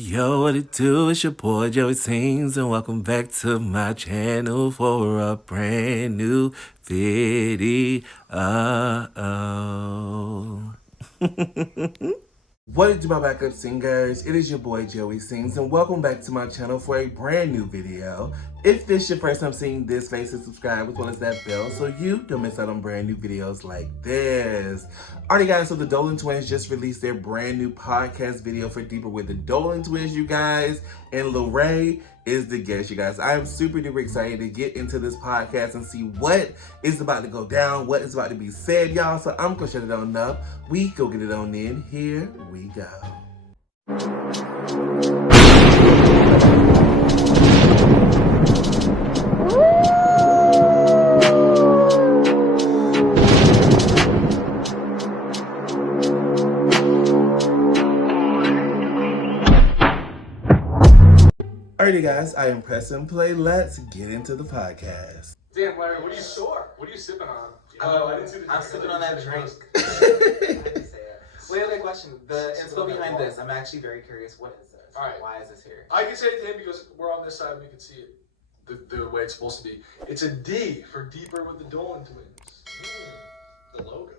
Yo, what it do? It's your boy Joey Sings, and welcome back to my channel for a brand new video. What it do, my backup singers? It is your boy Joey Sings, and welcome back to my channel for a brand new video. If this is your first time seeing this face, and subscribe as well as that bell so you don't miss out on brand new videos like this. Alright guys, so the Dolan twins just released their brand new podcast video for Deeper with the Dolan twins, you guys, and Larray is the guest, you guys. I am super duper excited to get into this podcast and see what is about to go down, what is about to be said, y'all. So I'm gonna shut it on up. We go get it on in. Here we go. Alrighty guys, I am pressing play. Let's get into the podcast. Damn, Larry, what are you sore? What are you sipping on? I didn't see the I'm sipping on that drink. I didn't say it. Wait, okay, question. The info behind this, I'm actually very curious. What is this? Alright. Why is this here? I can say it to him because we're on this side and we can see it the way it's supposed to be. It's a D for Deeper with the Dolan twins. The logo.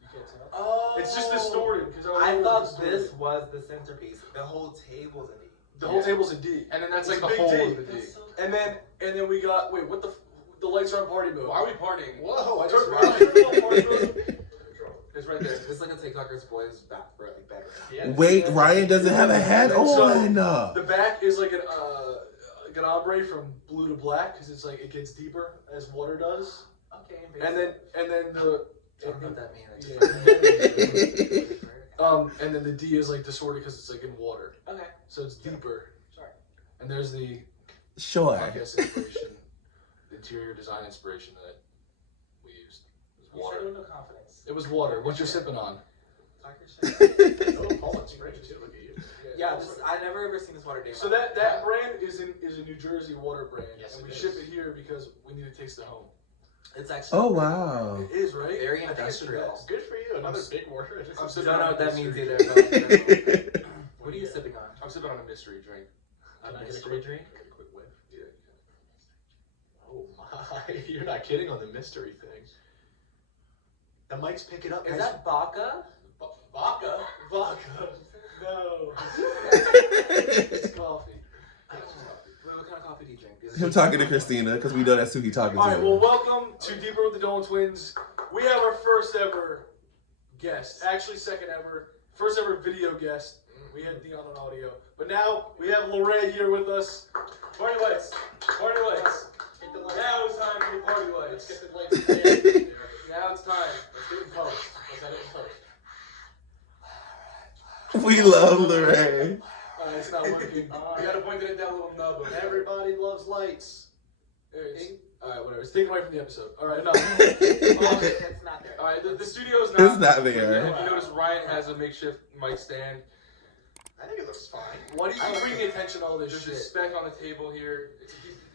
You can't tell? Oh. It's just distorted. I thought this was the centerpiece. The whole table's a D. The whole table's a D. And then that's It's like a the big whole D. of the D. So And then we got, wait, what the lights are on party mode. Why are we partying? Whoa, I Turn just party mode. It's right there. This is like a TikToker's boy's bedroom. Yeah. Wait, Ryan doesn't have a hat on. The back is like an ombre from blue to black because it's like it gets deeper as water does. Okay. And then the I don't know what that means. and then the D is like distorted because it's like in water, Okay. so it's deeper. Sorry. And there's the Sure. I guess inspiration, the interior design inspiration that we used. It was You said water. with no confidence. It was water. What you're sipping on? Talk your shit. Oh, Paul's great too. Look at you. Yeah, I never ever seen this water day. So that brand is a New Jersey water brand, Yes, and it we is. ship it here because we need to taste the home. It's actually. Oh wow. It is, right? Very I think it's the industrial. best. Good for you. Another big word. I'm I sipping don't know on what a that means mystery either. drink. But what are you sipping on? I'm sipping on a mystery drink. A Can I get mystery quick- drink? Get a quick whiff. Yeah. Oh my! You're not kidding on the mystery thing. The mics pick it up. Is guys. that vodka? Vodka? Vodka. No. It's coffee. Wait, what kind of coffee do you drink? Is Him it- talking to Christina because we know that's who he talking All right. to. Well, welcome to Deeper with the Dolan twins. We have our first ever guest. Actually, second ever. First ever video guest. We had Dion on audio, but now we have Larray here with us. Party lights. Party lights. Hit the lights. Now it's time for the party Let's lights. get the lights there. Now it's time. Let's do it in post. Let's have it in post. We love Larray. It's not working. We gotta point it at that little nub. Over Everybody loves lights. there. Alright, whatever. It's taken away from the episode. Alright, no. It's not there. Alright, the studio is not. It's not And there. if you notice, Ryan has a makeshift mic stand. I think it looks fine. Why do you keep bringing attention to all this There's a shit? spec on the table here.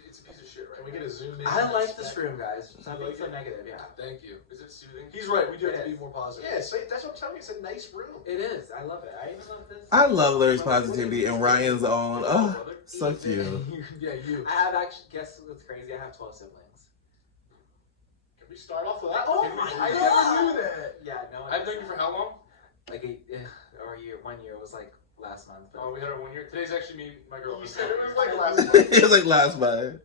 It's a piece of shit, right? Can we get a zoom in? I like this room, guys. You Stop like being so it? negative. Yeah. Thank you. Is it soothing? He's right. We do have to It be is. more positive. Yeah, so that's what I'm telling you. It's a nice room. It is. I love it. I even love this. I love Larry's positivity and Ryan's on. Oh, so cute. Yeah, you. I have actually. Guess what's crazy? I have 12 siblings. Can we start off with that? Oh Can we- my I God. never knew that. Yeah. No. I've known you for how long? Like or a year. 1 year. It was like last month. But Oh, we had our 1 year. Today's actually me, my girl. You said it was like last month. It was like last month.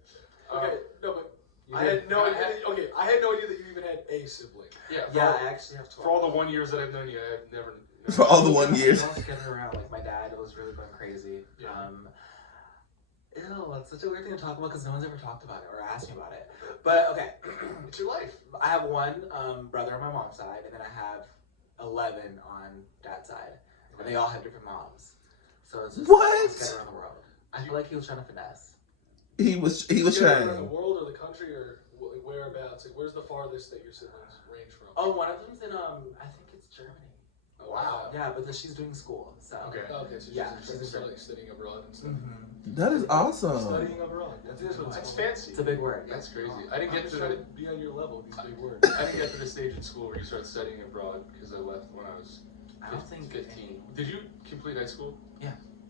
Okay, no, but You I did- had no idea. Okay, I had no idea that you even had a sibling. Yeah. Yeah, I actually have 12. For all the 1 years that I've known you, I've never. For all the 1 years. Don't get her around. Like my dad was really going crazy. Yeah. Ew, it's such a weird thing to talk about because no one's ever talked about it or asked me about it. But okay, It's your life. I have one brother on my mom's side, and then I have 11 on dad's side, and they all have different moms. So it's just What? scattered around the world. I feel like he was trying to finesse. He was You guys around the trying. world or the country or whereabouts? Like, where's the farthest that your siblings range from? Oh, one of them's in I think it's Germany. Oh, wow. Yeah, but then she's doing school, so. Okay. Okay, so Yeah, she's she's in like studying abroad and stuff. Mhm. That is awesome. Studying abroad. That's what it's That's called. fancy. It's a big word. That's crazy. I didn't I'm get just to trying the, to be on your level with these big words. I didn't get to the stage in school where you start studying abroad because I left when I was I don't think 15. Did you complete high school?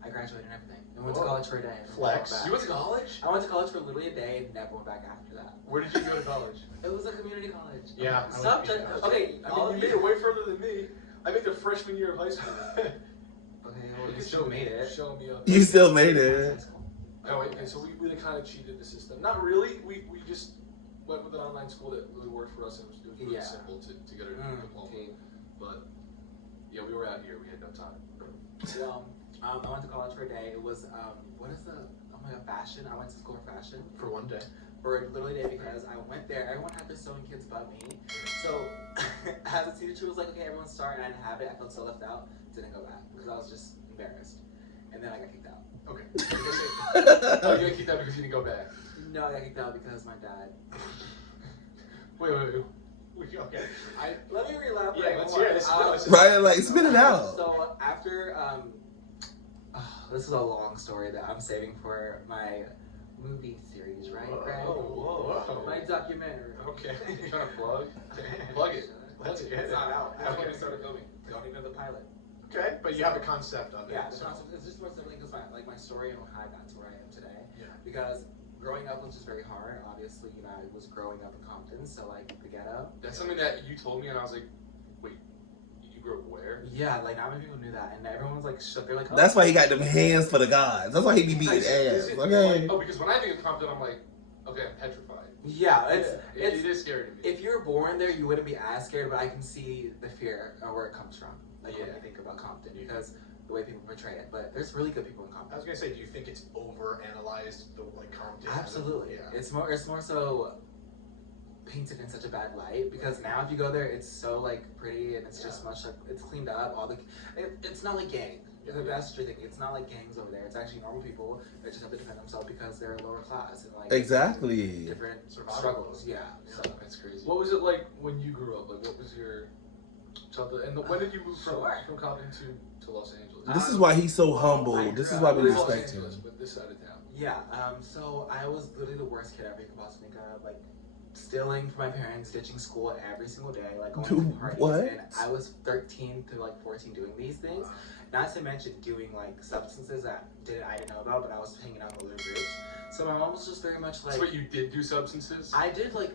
I graduated and everything. I went to college for a day. And Flex. Back. You went to college? I went to college for literally a day and never went back after that. Where did you go to college? It was a community college. Yeah. Stop. Okay. I mean, you made it way further than me. I made the freshman year of high school. Okay, well, you still made it. Show me up. You still made it. Oh, okay, so we kind of cheated the system. Not really. We just went with an online school that really worked for us. And it was really simple to get a diploma. Okay. But yeah, we were out here. We had no time. So, I went to college for a day. It was what is the fashion? I went to school for fashion For one day. for a literally day because I went there. Everyone had their sewing kits but me. So as a teacher was like, okay, everyone start, and I didn't have it. I felt so left out. Didn't go back because I was just embarrassed. And then I got kicked out. Okay. Oh, you got kicked out because you didn't go back. No, I got kicked out because my dad. Wait. Okay. Let me relapse. Yeah, let's hear it. Let's Right, like spit it out. So after this is a long story that I'm saving for my movie series, right, Greg? Whoa. My documentary. Okay. You trying to plug? Plug it. Let's get It's it. not out. I haven't Okay. even started filming. Don't even know the pilot. Okay, but you have a concept of it. Yeah, the so- concept is just more simply because my story and how I got to where I am today. Yeah. Because growing up was just very hard. Obviously, you know, I was growing up in Compton, so like the ghetto. That's something that you told me, and I was like, wait, you grew up where? Yeah, like not many people knew that, and everyone was like, they're like, oh. That's why he got them hands for the gods. That's why he be beating Is ass. it Okay. like- oh, because when I think of Compton, I'm like, okay, I'm petrified. Yeah, It is scary to me. If you were born there, you wouldn't be as scared, but I can see the fear where it comes from. Like when I think about Compton, because the way people portray it. But there's really good people in I Compton. was gonna say, do you think it's over-analyzed, the like Compton? Absolutely. Yeah. It's more so painted in such a bad light because now if you go there, it's so like pretty and it's just much like it's cleaned up. It's not like gang. That's the thing. It's not like gangs over there. It's actually normal people that just have to defend themselves because they're lower class and like Exactly. different Survival. struggles. Yeah. So That's crazy. What was it like when you grew up? Like, what was your childhood? And when did you move from Compton to Los Angeles? This is why he's so humble. This is why we Los respect him. Angeles, but this side of town. yeah. So I was literally the worst kid ever you could possibly think of. Like stealing from my parents, ditching school every single day, like going to parties. What? And I was 13 to like 14 doing these things. Not to mention doing like substances that I didn't know about, but I was hanging out in the little groups. So my mom was just very much like. So what, you did do substances? I did like.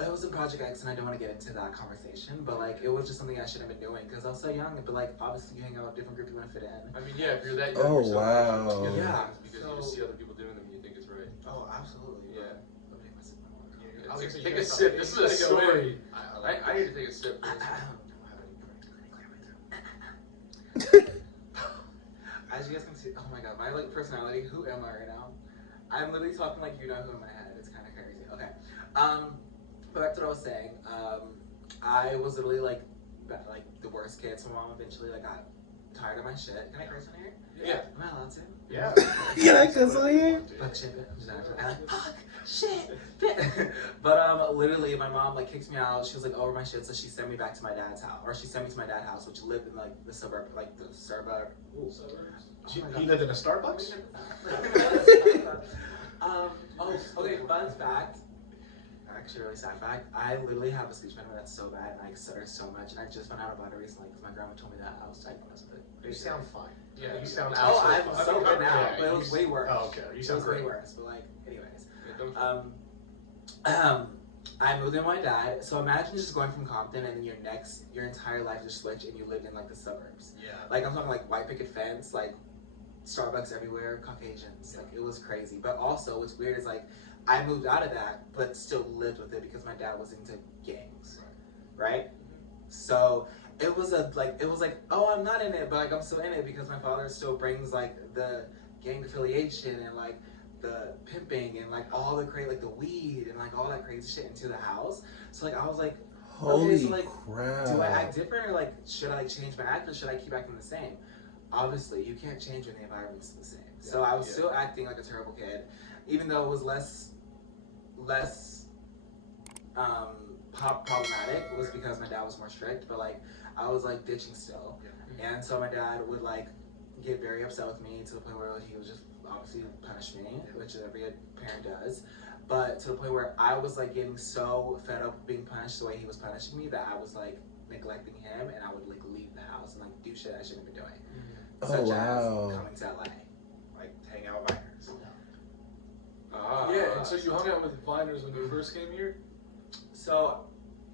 It was in Project X, and I don't want to get into that conversation, but like it was just something I shouldn't have been doing because I was so young. But like obviously, you hang out with a different group, you want to fit in. I mean, yeah, if you're that young. Oh, you're so wow. young, Yeah. Because you just see other people doing them and you think it's right. Oh, absolutely. Yeah. I was gonna say, Take you a guys sip. saw- This is you a gotta go in. story. I need to take a sip. As you guys can see, oh my god, my like personality, who am I right now? I'm literally talking like you know who in my head. It's kind of crazy. Okay. But back to what I was saying. I was literally like the worst kid. So my mom eventually like got tired of my shit. Can I curse on here? Yeah. Am I allowed to? Yeah. Can I cuss on here? Fuck shit. I'm just I like fuck shit. But literally my mom like kicked me out. She was like over my shit, so she sent me back to my dad's house, or she sent me to my dad's house, which lived in like the suburb, like the suburb. Ooh, suburbs. He lived in a Starbucks? Okay, fun fact. Actually, really sad fact. I literally have a speech impediment that's so bad, and I stutter so much, and I just found out about it recently because my grandma told me that I was diagnosed with it. You sound fine. Yeah, You sound Oh, absolutely I'm fine. so good now, Yeah, but it was way worse. Oh, okay. You It sound was way great. worse, but like, anyways. Yeah, I moved in with my dad. So imagine just going from Compton and then your entire life just switched and you lived in like the suburbs. Yeah. Like I'm talking like white picket fence, like Starbucks everywhere, Caucasians. Like it was crazy. But also what's weird is like I moved out of that, but still lived with it because my dad was into gangs, right? So it was like, oh, I'm not in it, but like I'm still in it because my father still brings like the gang affiliation and like the pimping and like all the like the weed and like all that crazy shit into the house. So like I was like, Holy so, like, crap. do I act different or like should I like change my act or should I keep acting the same? Obviously, you can't change when the environment's the same. So I was still acting like a terrible kid, even though it was less problematic. It was because my dad was more strict, but like I was like ditching still, and so my dad would like get very upset with me to the point where he was just obviously punish me, which every parent does. But to the point where I was like getting so fed up being punished the way he was punishing me that I was like neglecting him, and I would like leave the house and like do shit I shouldn't have been doing. Oh, such wow. as coming to LA, like hang out with Viners. Yeah, and so you hung out with Viners when you first came here? So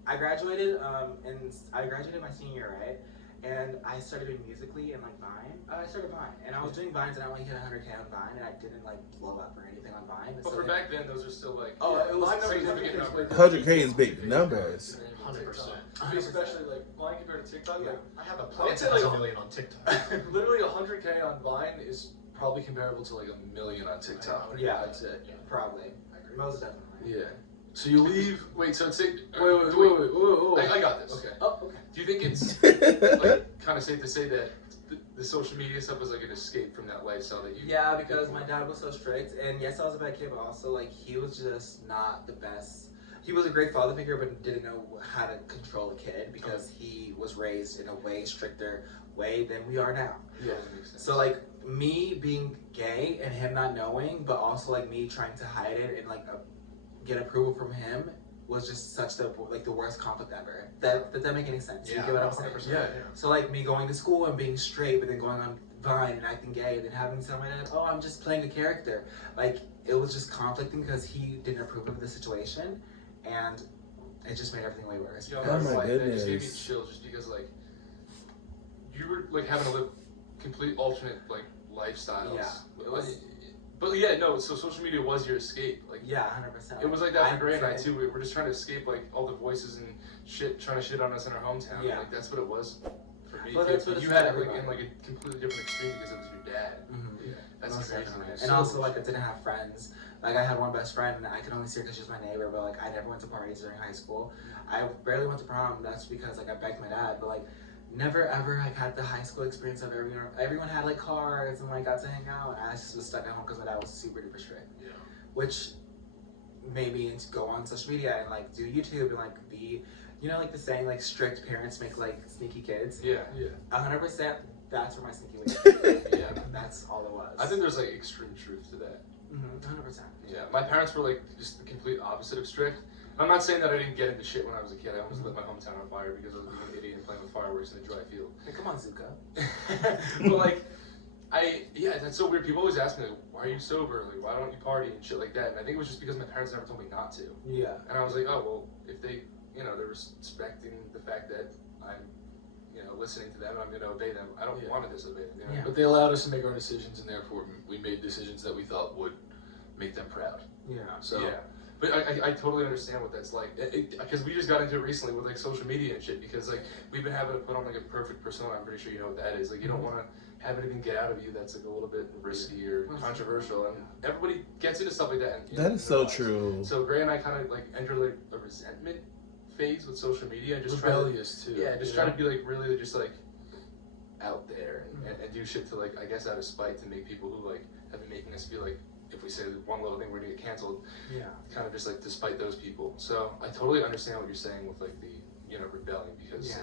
I graduated, I graduated my senior year, right? And I started doing Musically and like Vine. I started Vine, and I was doing Vines, and I only hit 100K on Vine, and I didn't like blow up or anything on Vine. But for back then, those are still like. Oh, it was significant numbers. 100K is big numbers. 100%. Especially like Vine compared to TikTok. Like, I have a I plan would to say, have like, a million on TikTok. literally 100K on Vine is probably comparable to like 1 million on TikTok. Yeah. I'd say. Probably. Most definitely. Yeah. So you leave. Wait, so take. Wait. I got this. Okay. Oh, okay. Do you think it's like kind of safe to say that the social media stuff was like an escape from that lifestyle that you? Yeah, because my dad was so strict, and yes, I was a bad kid, but also like he was just not the best. He was a great father figure, but didn't know how to control a kid because he was raised in a way stricter way than we are now. Yeah. So like me being gay and him not knowing, but also like me trying to hide it and like get approval from him was just such the worst conflict ever. Does that make any sense? Yeah, You get what I'm saying? 100%. Yeah. So like me going to school and being straight, but then going on Vine and acting gay, and then having to tell my dad, "Oh, I'm just playing a character." Like it was just conflicting because he didn't approve of the situation, and it just made everything way worse. Yo, Oh my like, that just gave me goodness. chill just because like you were like having to live complete alternate like lifestyles. Yeah. But yeah, no. So social media was your escape. Like Yeah, 100%. it was like that for Gray and I too. We were just trying to escape like all the voices and shit trying to shit on us in our hometown. Yeah. Like that's what it was for me. Well, that's what you it's had for it like in everybody. like a completely different extreme because it was your dad. Mhm. That's Most crazy. definitely. Man. And So- also, like, I didn't have friends. Like, I had one best friend, and I could only see her because she was my neighbor, but, like, I never went to parties during high school. I barely went to prom. That's because, like, I begged my dad, but, like, never ever, like, had the high school experience of everyone had, like, cars and, like, got to hang out. And I just was stuck at home because my dad was super duper strict. Yeah. Which made me go on social media and, like, do YouTube and, like, be, you know, like the saying, like, strict parents make, like, sneaky kids. Yeah. 100%, that's where my sneaky way Yeah. That's all it was. I think there's like extreme truth to that. 100%. Yeah, my parents were like just the complete opposite of strict. I'm not saying that I didn't get into shit when I was a kid. I almost lit my hometown on fire because I was being an idiot and playing with fireworks in a dry field. Hey, come on, Zuko. But like, that's so weird. People always ask me like, why are you sober? Like, why don't you party and shit like that? And I think it was just because my parents never told me not to. Yeah. And I was like, oh well, if they, they're respecting the fact that I'm, listening to them and I'm gonna obey them. I don't want to disobey them. Yeah. But they allowed us to make our decisions, and therefore we made decisions that we thought would make them proud. Yeah. So Yeah. But I totally understand what that's like, because we just got into it recently with like social media and shit, because like we've been having to put on like a perfect persona. I'm pretty sure you know what that is. Like you don't want to have anything get out of you that's like a little bit risky or controversial, and everybody gets into stuff like that. That is so true. So Gray and I kind of like entered like a resentment phase with social media, and just rebellious too. try to be like really just like out there and do shit to like I guess out of spite to make people who like have been making us feel like if we say one little thing we're gonna get canceled. Yeah. Kind of just like despite those people. So I totally understand what you're saying with like the rebelling because Yeah.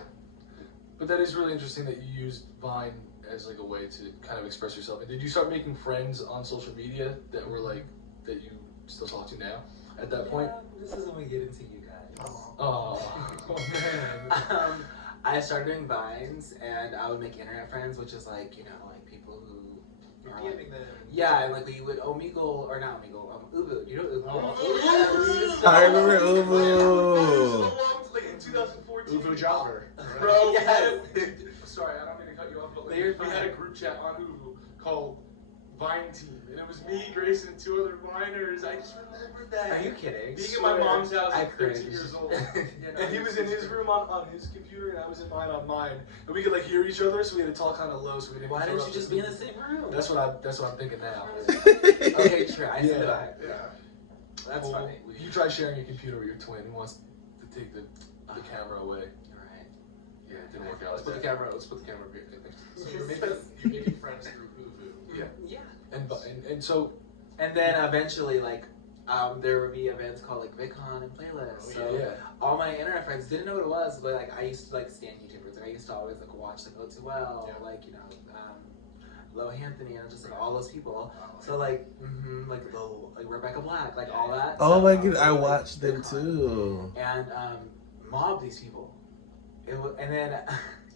But that is really interesting that you used Vine as like a way to kind of express yourself. And did you start making friends on social media that were like that you still talk to now at that point? This is when we get into you guys. Oh man. I started doing Vines, and I would make internet friends, which is like, like people who are like, Giving them. yeah, and like we would Omegle, or not Omegle, Ubu. You know Ubu? Oh, I remember Ubu. Like in 2014. Uvu Jobber. Bro, Yes. sorry, I don't mean to cut you off, but like, You're we had fine. a group chat on Hulu called Vine Team, and it was me, Grace, and 2 other Viners. I just remember that. Are you kidding? Being in my mom's house I at 13 cringe. years old. And he was in his room on his computer, and I was in mine on mine, and we could like hear each other, so we had to talk kind of low, so we didn't. Why didn't you interrupt just be in the same room? That's what I'm thinking now. Okay, true. I see Yeah. that. Yeah. That's funny. You try sharing your computer with your twin. He wants to take the camera away. Right. Yeah, it didn't work out. Let's put the camera up here. So you're making friends through Uvu. Yeah. Yeah. And so And then eventually, like, there would be events called like VidCon and playlists. So yeah. all my internet friends didn't know what it was, but like I used to like stand YouTubers. Like I used to always like watch like O2L, Yeah. like Lo Anthony, and just like all those people. So like, like Rebecca Black, like all that. Oh stuff. my god, I Like, watched them VidCon. too. And mob these people. And then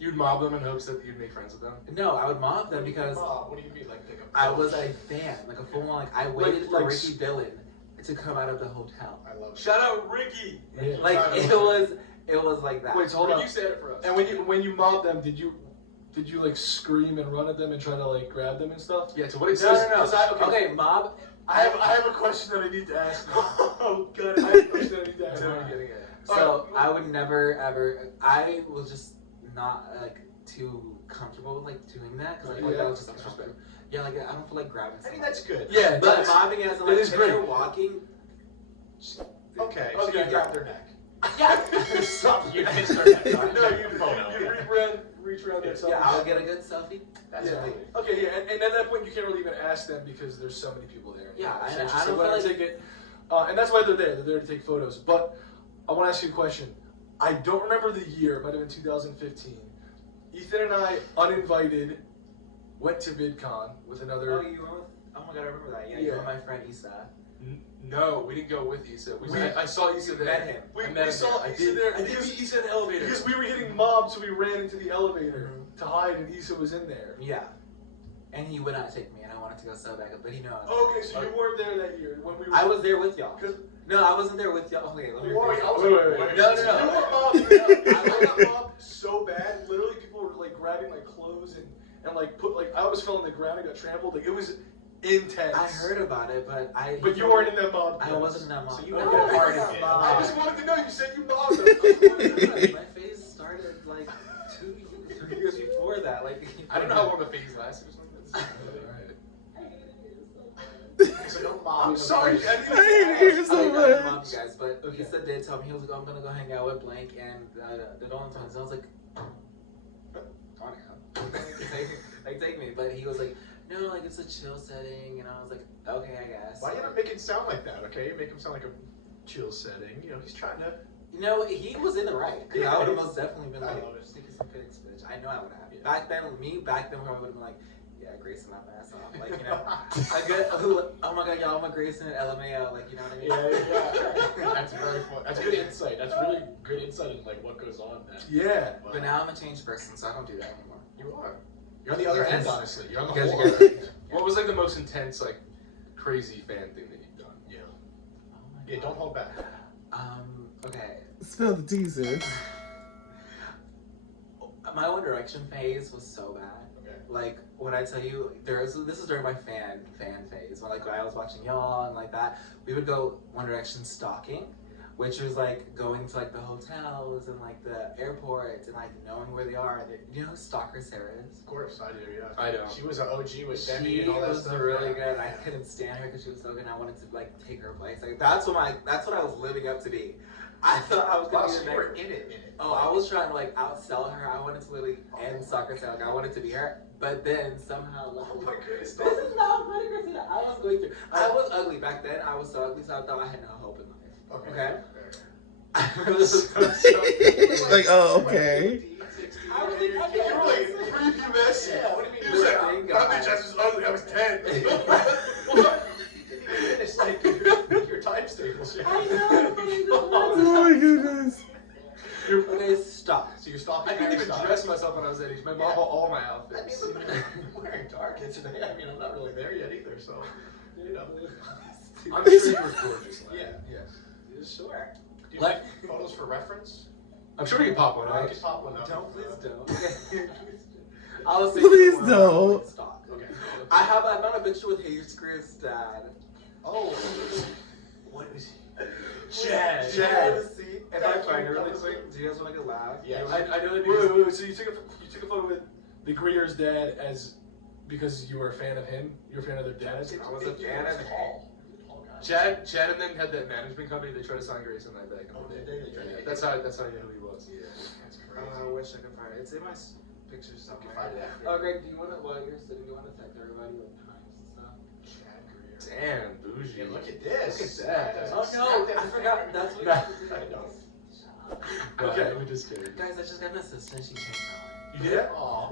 You'd mob them in hopes that you'd make friends with them. No, I would mob them because What do you mean, like pick up? I was a fan, like a full on. Like I waited for like- Ricky Dillon to come out of the hotel. I love it. Shout out Ricky. Yeah. Like it was like that. Wait, so hold But on. you said it for us. And when you mobbed them, did you like scream and run at them and try to like grab them and stuff? Yeah, to what No, extent? no, no. 'cause I- Okay, mob. I have a question that I need to ask. Oh god, I have a question that I need to I ask. know what you're getting at. So I would never ever. I was just not like too comfortable with like doing that because I feel like that was just uncomfortable. Yeah, like I don't feel like grabbing. I mean, someone. that's good. Yeah, But that's, mobbing as in, that like is if great. you're walking. Okay, so Okay, you grab their neck. Yeah. Stop. You didn't start that. no, you photo. reach around that Yeah, I'll get a good selfie. That's Yeah. funny. Okay, yeah, and at that point you can't really even ask them because there's so many people there. Yeah, so and it's I just don't let feel them like- take it. And that's why they're there. They're there to take photos. But I want to ask you a question. I don't remember the year. It might have been 2015. Ethan and I, uninvited, went to VidCon with Oh, another. you went with? Oh my god, I remember that. Yeah, Yeah. you were my friend Issa. No, we didn't go with Issa. I saw Issa there. met him. We, I met we him saw there. I Issa did- there I did because, meet Issa in the elevator. because we were getting mobbed, so we ran into the elevator to hide, and Issa was in there. Yeah. And he would not take me, and I wanted to go so bad, but he knows. Okay, so you weren't there that year when we were. I was there with y'all. 'Cause- No, I wasn't there with y'all. Okay, let me Wait, rephrase I was- that. No, no, You no. were mobbed. I got mobbed so bad. Literally, people were like grabbing my clothes and like put like I was fell on the ground and got trampled. Like it was intense. I heard about it, but But you weren't in that mob. I wasn't in that mob. So you Okay. were a part of I it. I just wanted to know. You said you mobbed them. My phase started like 2 years before that. Like I don't know how long the phase lasted or something. So don't mob. I'm sorry. I I hate it here so I didn't mob much. you guys, but Okay. Issa did tell me he was like, "Oh, I'm gonna go hang out with Blank and the Dolan twins." I was like, take me. But he was like, "No, like it's a chill setting," and I was like, "Okay, I guess." Why you not make it sound like that? Okay, you make him sound like a chill setting. You know, he's trying to. You know, he was in the right. 'Cause Yeah, I would have he's- most definitely been I like, love it. "Sneaky some pics, bitch." I know I would have. Yeah. Back then, probably would have been like, "Yeah, Grayson, my ass off." Like, you know, I get, oh my god, y'all, I'm a Grayson at LMAO. Like, you know what I mean? Yeah. That's very fun. That's good insight. That's really good insight into like what goes on then. Yeah. Wow. But now I'm a changed person, so I don't do that anymore. You are. You're on the other end, Yes. honestly. You're on the You guys whole are other good. end. What was like the most intense, like, crazy fan thing that you've done? Yeah. Oh my Yeah. Don't hold back. Okay. Spill the teaser. My One Direction phase was so bad. Okay. Like when I tell you, this is during my fan phase. When like I was watching y'all and like that, we would go One Direction stalking, which was like going to like the hotels and like the airports and like knowing where they are. You know who Stalker Sarah is? Of course, I do. Yeah. I don't. She was an OG with Demi She and all that was stuff. really yeah. good. I couldn't stand her because she was so good. And I wanted to like take her place. Like that's what I was living up to be. I thought I was Wow, gonna so be you the were next. in it. Oh, I was trying to like outsell her. I wanted to literally end Soccer Sarah. Like, I wanted to be her, but then somehow. Like, Oh my goodness. this is not funny, Christina. I was going through. I was ugly back then. I was so ugly, so I thought I had no hope in life. Okay. I was Like, oh, okay. I was like, You were like creepy mess. Yeah. What do you mean? He You was said, like, "My bitch ass was ugly. I was 10. What? It's like your time staples. Yeah. I know. Oh my goodness. Okay, stop. So you're stalking. I couldn't even Aristotle. dress myself when I was that age. My mom bought all my outfits. I'm wearing dark today. I mean, I'm not really there yet either, so you know. I'm sure you were gorgeous. Larry. Yeah. Yes. Sure. Do you Like- make photos for reference? I'm sure we can pop one I out. could pop one up. Don't, please don't. I was Please don't. Stop. Okay. I found a picture with Hayes Chris' dad. Oh. What is he? Chad. Chad. See, if I find her really quick, do you guys want to get loud? Yeah. I know that Wait. So you took a photo with the Greer's dad because you were a fan of him. You were a fan of their dad. I was a fan of Tall guy. Chad and then had that management company. They tried to sign Grayson like that. Oh, did they? They tried to- Yeah, that's how you know who he was. Yeah. That's I crazy. wish I could find it. It's in my pictures somewhere. Find it. Oh, Greg, do you want to, while you're sitting, do you want to text everybody like times and stuff? Chad Greer. Damn, bougie. Yeah, look at this. Look at that. Oh no, I forgot. That's what. I know. Okay. we're just kidding. Guys, I just got an assistant. She came out. You did? Aw.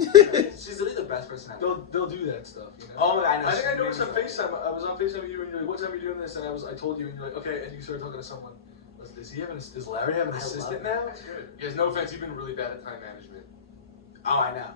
She's really the best person ever. They'll do that stuff. You know. Oh my god, I know. I think I she's noticed on amazing. FaceTime. I was on FaceTime with you, and you're like, "What time are you doing this?" And I told you, and you're like, "Okay." And you started talking to someone. Does Larry have an I assistant love now? That's good. Yes, no offense, you've been really bad at time management. Oh, I know.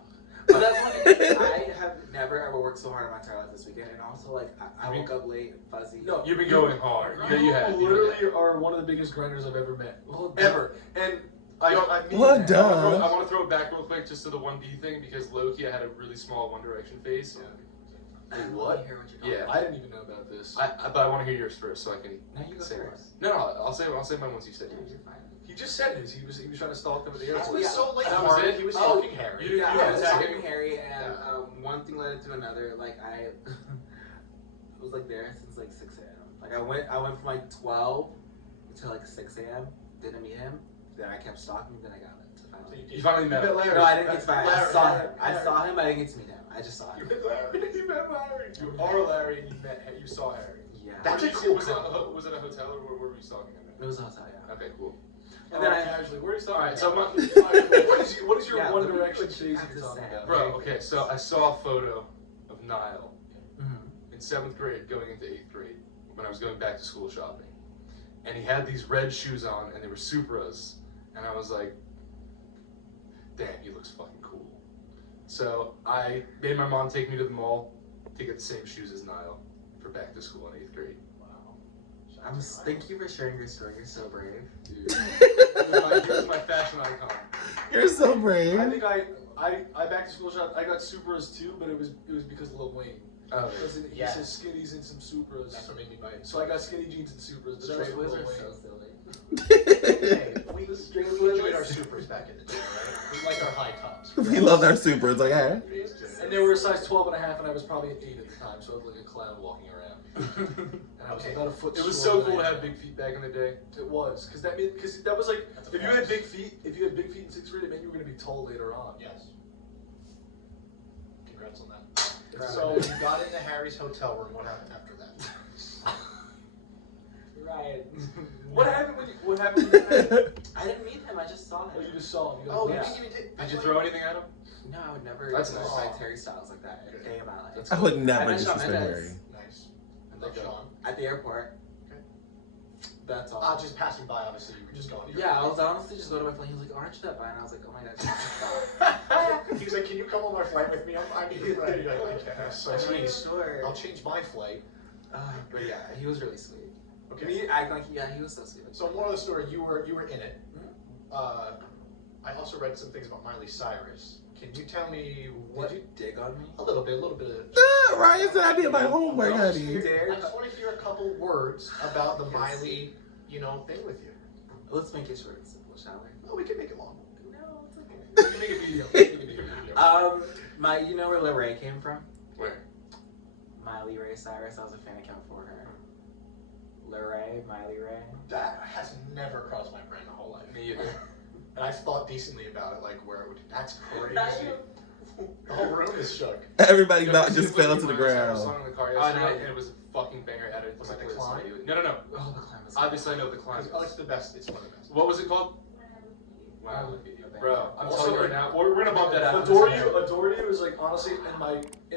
But that's one thing. I have never ever worked so hard in my entire life this weekend, and also like I woke up late and fuzzy. No, You've been going hard. You have. literally are one of the biggest grinders I've ever met. Well, Ever. And I mean Well, that. duh. I want to throw it back real quick just to the 1B thing because low-key I had a really small One Direction face. I Wait, wanna what? hear what you're talking Yeah. about. I didn't even know about this. But I want to hear yours first so I can No, you go say mine. first. No, I'll say mine once you say Yeah, yours. you're fine. He just said his. He was trying to stalk them at the It airport. was so late. That was it? He was Oh, fucking Harry. you- Yeah, you I was attack talking him. Harry, and Yeah. one thing led to another. Like I was like there since like 6 a.m. Like I went from like 12 until like 6 a.m. Didn't meet him. Then I kept stalking. Then I got it. So finally. You finally met him. Larry. No, I didn't get to meet him. I Larry, saw Larry, him. I Larry. saw him, but I didn't get to meet him. I just saw You him. met Larry. You met Larry. You are Larry, and you saw Harry. Yeah. That's Where a did you cool see- combo. Was it a hotel or where were you stalking him It was a hotel, yeah. at? Okay, cool. And then I casually. Where are you stalking? Alright, so what is your Yeah, One let me Direction what you phase have you're to talking say. about? Bro, okay, so I saw a photo of Niall Mhm. in 7th grade going into 8th grade when I was going back to school shopping. And he had these red shoes on and they were Supras. And I was like, damn, he looks fucking cool. So I made my mom take me to the mall to get the same shoes as Niall for back to school in 8th grade. Thank you for sharing your story. You're so brave. Dude, he was my fashion icon. You're so I brave. think I back to school shop. I got Supras too, but it was because of Lil Wayne. Oh, Because he Yes. says skinnies and some Supras. That's what made me buy it. So I got skinny jeans and Supras. But that was Straight for boys Lil are Wayne. so silly. Hey, we Straight enjoyed boys. our supers back in the day, right? We liked our high tops. We loved our supers, okay? And they were a size 12 and a half, and I was probably an 8 at the time, so I was like a clown walking around. And I was Okay. about a foot it was shorter so cool than to I have am. big feet back in the day. It was, because that was like, That's a if you had fact. big feet, in 6th grade, it meant you were going to be tall later on. Yes. Congrats on that. Right. So you got into Harry's hotel room. What happened after that? Right. What happened when you I didn't meet him. I just saw Oh, him. you just saw him. You Oh, got you Yeah. didn't even take. Did you throw anything at him? No, I would never That's disrespect nice. Harry Styles like that a day in my life. That's I would I never met Shawn disrespect Mendes Harry. Nice. And Like like Sean. at the airport. Okay. That's all. Just passing by, obviously. You were just going. Yeah, I was honestly just going to my phone. He was like, "Aren't you that by?" And I was like, "Oh my god." He was like, "Can you come on my flight with me? I need your flight." You're like, "I guess." I mean, sure. I'll change my flight. But yeah, he was really sweet. Okay. Me acting like he was so sweet. So more of the story, you were in it. Mhm. I also read some things about Miley Cyrus. Can you tell me what? Did you dig on me? A little bit of. Ryan said I did my homework, I honey. just want to hear a couple words about the Miley, thing with you. Let's make it short and simple, shall we? Oh, we can make it long. No, it's okay. You can make a video. You can make a video. You know where Larray came from? Where? Miley Ray Cyrus. I was a fan account for her. Larray, Miley Ray. That has never crossed my brain the whole life. Me either. And I thought decently about it, like where it would. That's crazy. The whole room is shook. Everybody Yeah, about but just she was fell to listening the to my Cyrus ground. song in the car Oh, yesterday, no. and it was a fucking banger. I added it to Was my it The playlist Climb? immediately. No. Oh, the climb was Obviously, I know the climb. Oh, it's the best. It's one of the best. What was it called? Wow, bro, I'm Also, telling you right now, we're gonna bump that out. Adore You is like honestly in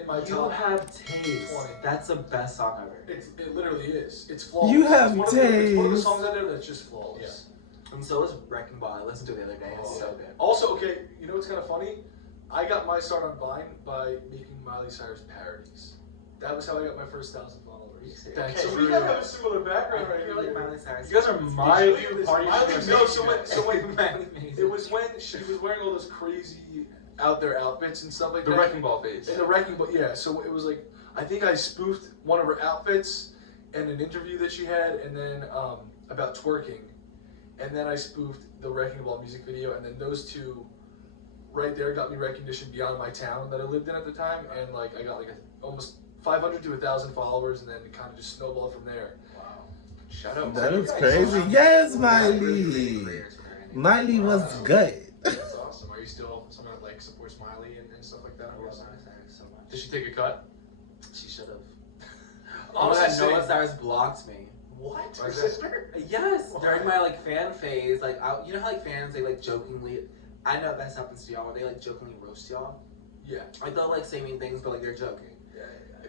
my You top. have taste. 20. That's the best song ever. It literally is. It's flawless. You have it's one of the taste. songs out there that's just flawless. And so is Wrecking Ball. I listened to it the other day. It's so good. Also, okay, you know what's kind of funny? I got my start on Vine by making Miley Cyrus parodies. That was how I got my first 1,000 followers. That's So true. we have a similar I background right feel like here. Miley Cyrus. You guys are Miley Miley, no, so when Miley made it was when she was wearing all those crazy out there outfits and stuff like the that. Wrecking Ball phase. In the Wrecking Ball, yeah. So it was like, I think I spoofed one of her outfits and an interview that she had, and then about twerking, and then I spoofed the Wrecking Ball music video, and then those two, right there, got me recognition beyond my town that I lived in at the time, and like I got like almost 500 to 1,000 followers, and then it kind of just snowballed from there. Wow. Shut up. That is crazy. Yes, Miley. Miley was good. That's awesome. Are you still someone that like supports Miley and stuff like that? I love Miley Cyrus so Did much. she take a cut? She should have. Oh my god, Noah Cyrus blocked me. What? Why Her is that? sister? Yes, Why? during my like fan phase, like you know how like fans they like jokingly. I know this happens to y'all where they like jokingly roast y'all. Yeah. Like they'll like say mean things, but like they're joking.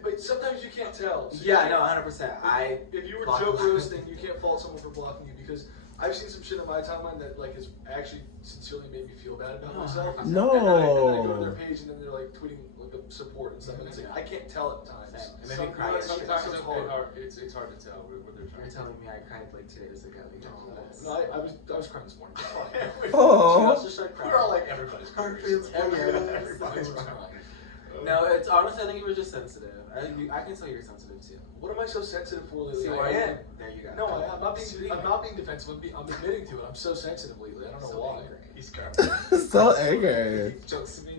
But sometimes you can't tell. So Yeah, you no, can't- 100%. If you were block joke them. roasting, you can't fault someone for blocking you because I've seen some shit on my timeline that like has actually sincerely made me feel bad about myself. No. And then I go to their page and then they're like tweeting like support and stuff, and it's like I can't tell at times. It made me cry yesterday. Sometimes It's hard. it's hard to tell what they're trying You're to telling me I cried like 2 days ago. No, I was crying this morning. It's fine. Oh. Just started crying. We're all like, everybody's crying. Everybody's crying. No, it's honestly, I think you were just sensitive. I can tell you're sensitive too. What am I so sensitive for lately? See where I am? There you go. No, I'm not being defensive. I'm admitting to it. I'm so sensitive lately. I don't know why. He's scared. So angry. Jokes to me.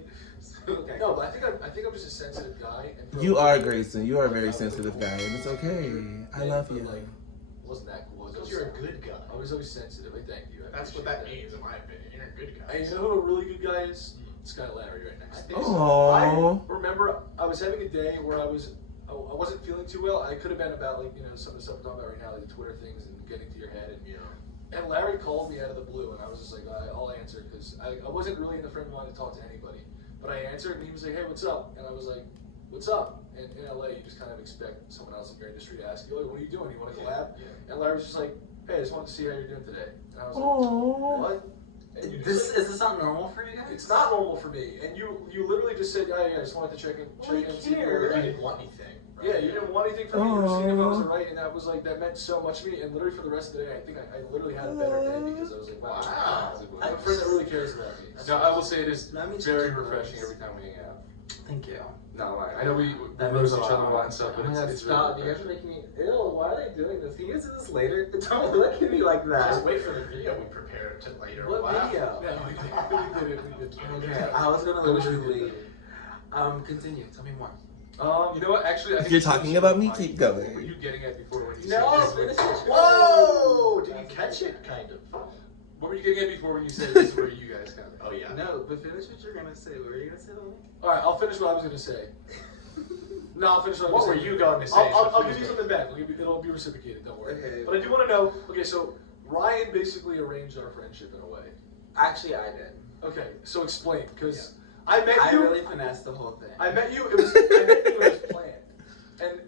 Okay. No, but I think I'm just a sensitive guy. And for You a are, while, Grayson. You are a very I was sensitive cool. guy, and it's okay. I love you. Like, wasn't that cool? Because you're a good guy. I was always sensitive. I thank you. I That's what appreciate that means, in my opinion. You're a good guy. Hey, you know who a really good guy is? This guy Larry right next to me. Oh. I remember I was having a day where I wasn't feeling too well. I could have been about like some of the stuff we're talking about right now, like the Twitter things and getting to your head and And Larry called me out of the blue, and I was just like, I'll answer because I wasn't really in the frame of mind to talk to anybody. But I answered, and he was like, hey, what's up? And I was like, what's up? And in LA, you just kind of expect someone else in your industry to ask you, like, what are you doing? You want to collab? Yeah. And Larry was just like, hey, I just wanted to see how you're doing today. And I was Aww. like, what? And you Is just, this not normal for you guys? it's not normal for me. And you literally just said, yeah, I just wanted to check in. Well, I see if you care. were- You didn't want anything. Right? Yeah, you didn't want anything from me. You were seeing if I was Aww. alright, and that was like that meant so much to me. And literally for the rest of the day, I think I literally had a better day because I was like, wow, Wow. I have a friend that really cares about me. No, I will say it is Let me change very your refreshing words. every time we hang out. Thank you. Not lying. I know we That roast means each a other a lot. lot and stuff, but Oh my God, it's stop. really You guys are refreshing. making me ill. Why are they doing this? Can you guys do this later? Don't look at me like that. Just wait for the video we prepared to later. What laugh. video? Yeah, we did it. Okay, I was gonna literally leave. Continue. Tell me more. You know what? Actually, I think You're talking about me? Keep going. What were you getting at before when you No, said finish this? it. Whoa! Did you catch it? Kind of. What were you getting at before when you said this is where you guys come in? Oh yeah. No, but finish what you're gonna say. What were you gonna say, Dolan? All right, I'll finish what I was gonna say. No, I'll finish what I was What gonna were say. you going to say? I'll So give you please something back. It'll be reciprocated. Don't worry. Okay. But I do want to know. Okay, so Ryan basically arranged our friendship in a way. Actually, I did. Okay, so explain, because I met I you. really finessed the whole thing. I met you. It was planned. And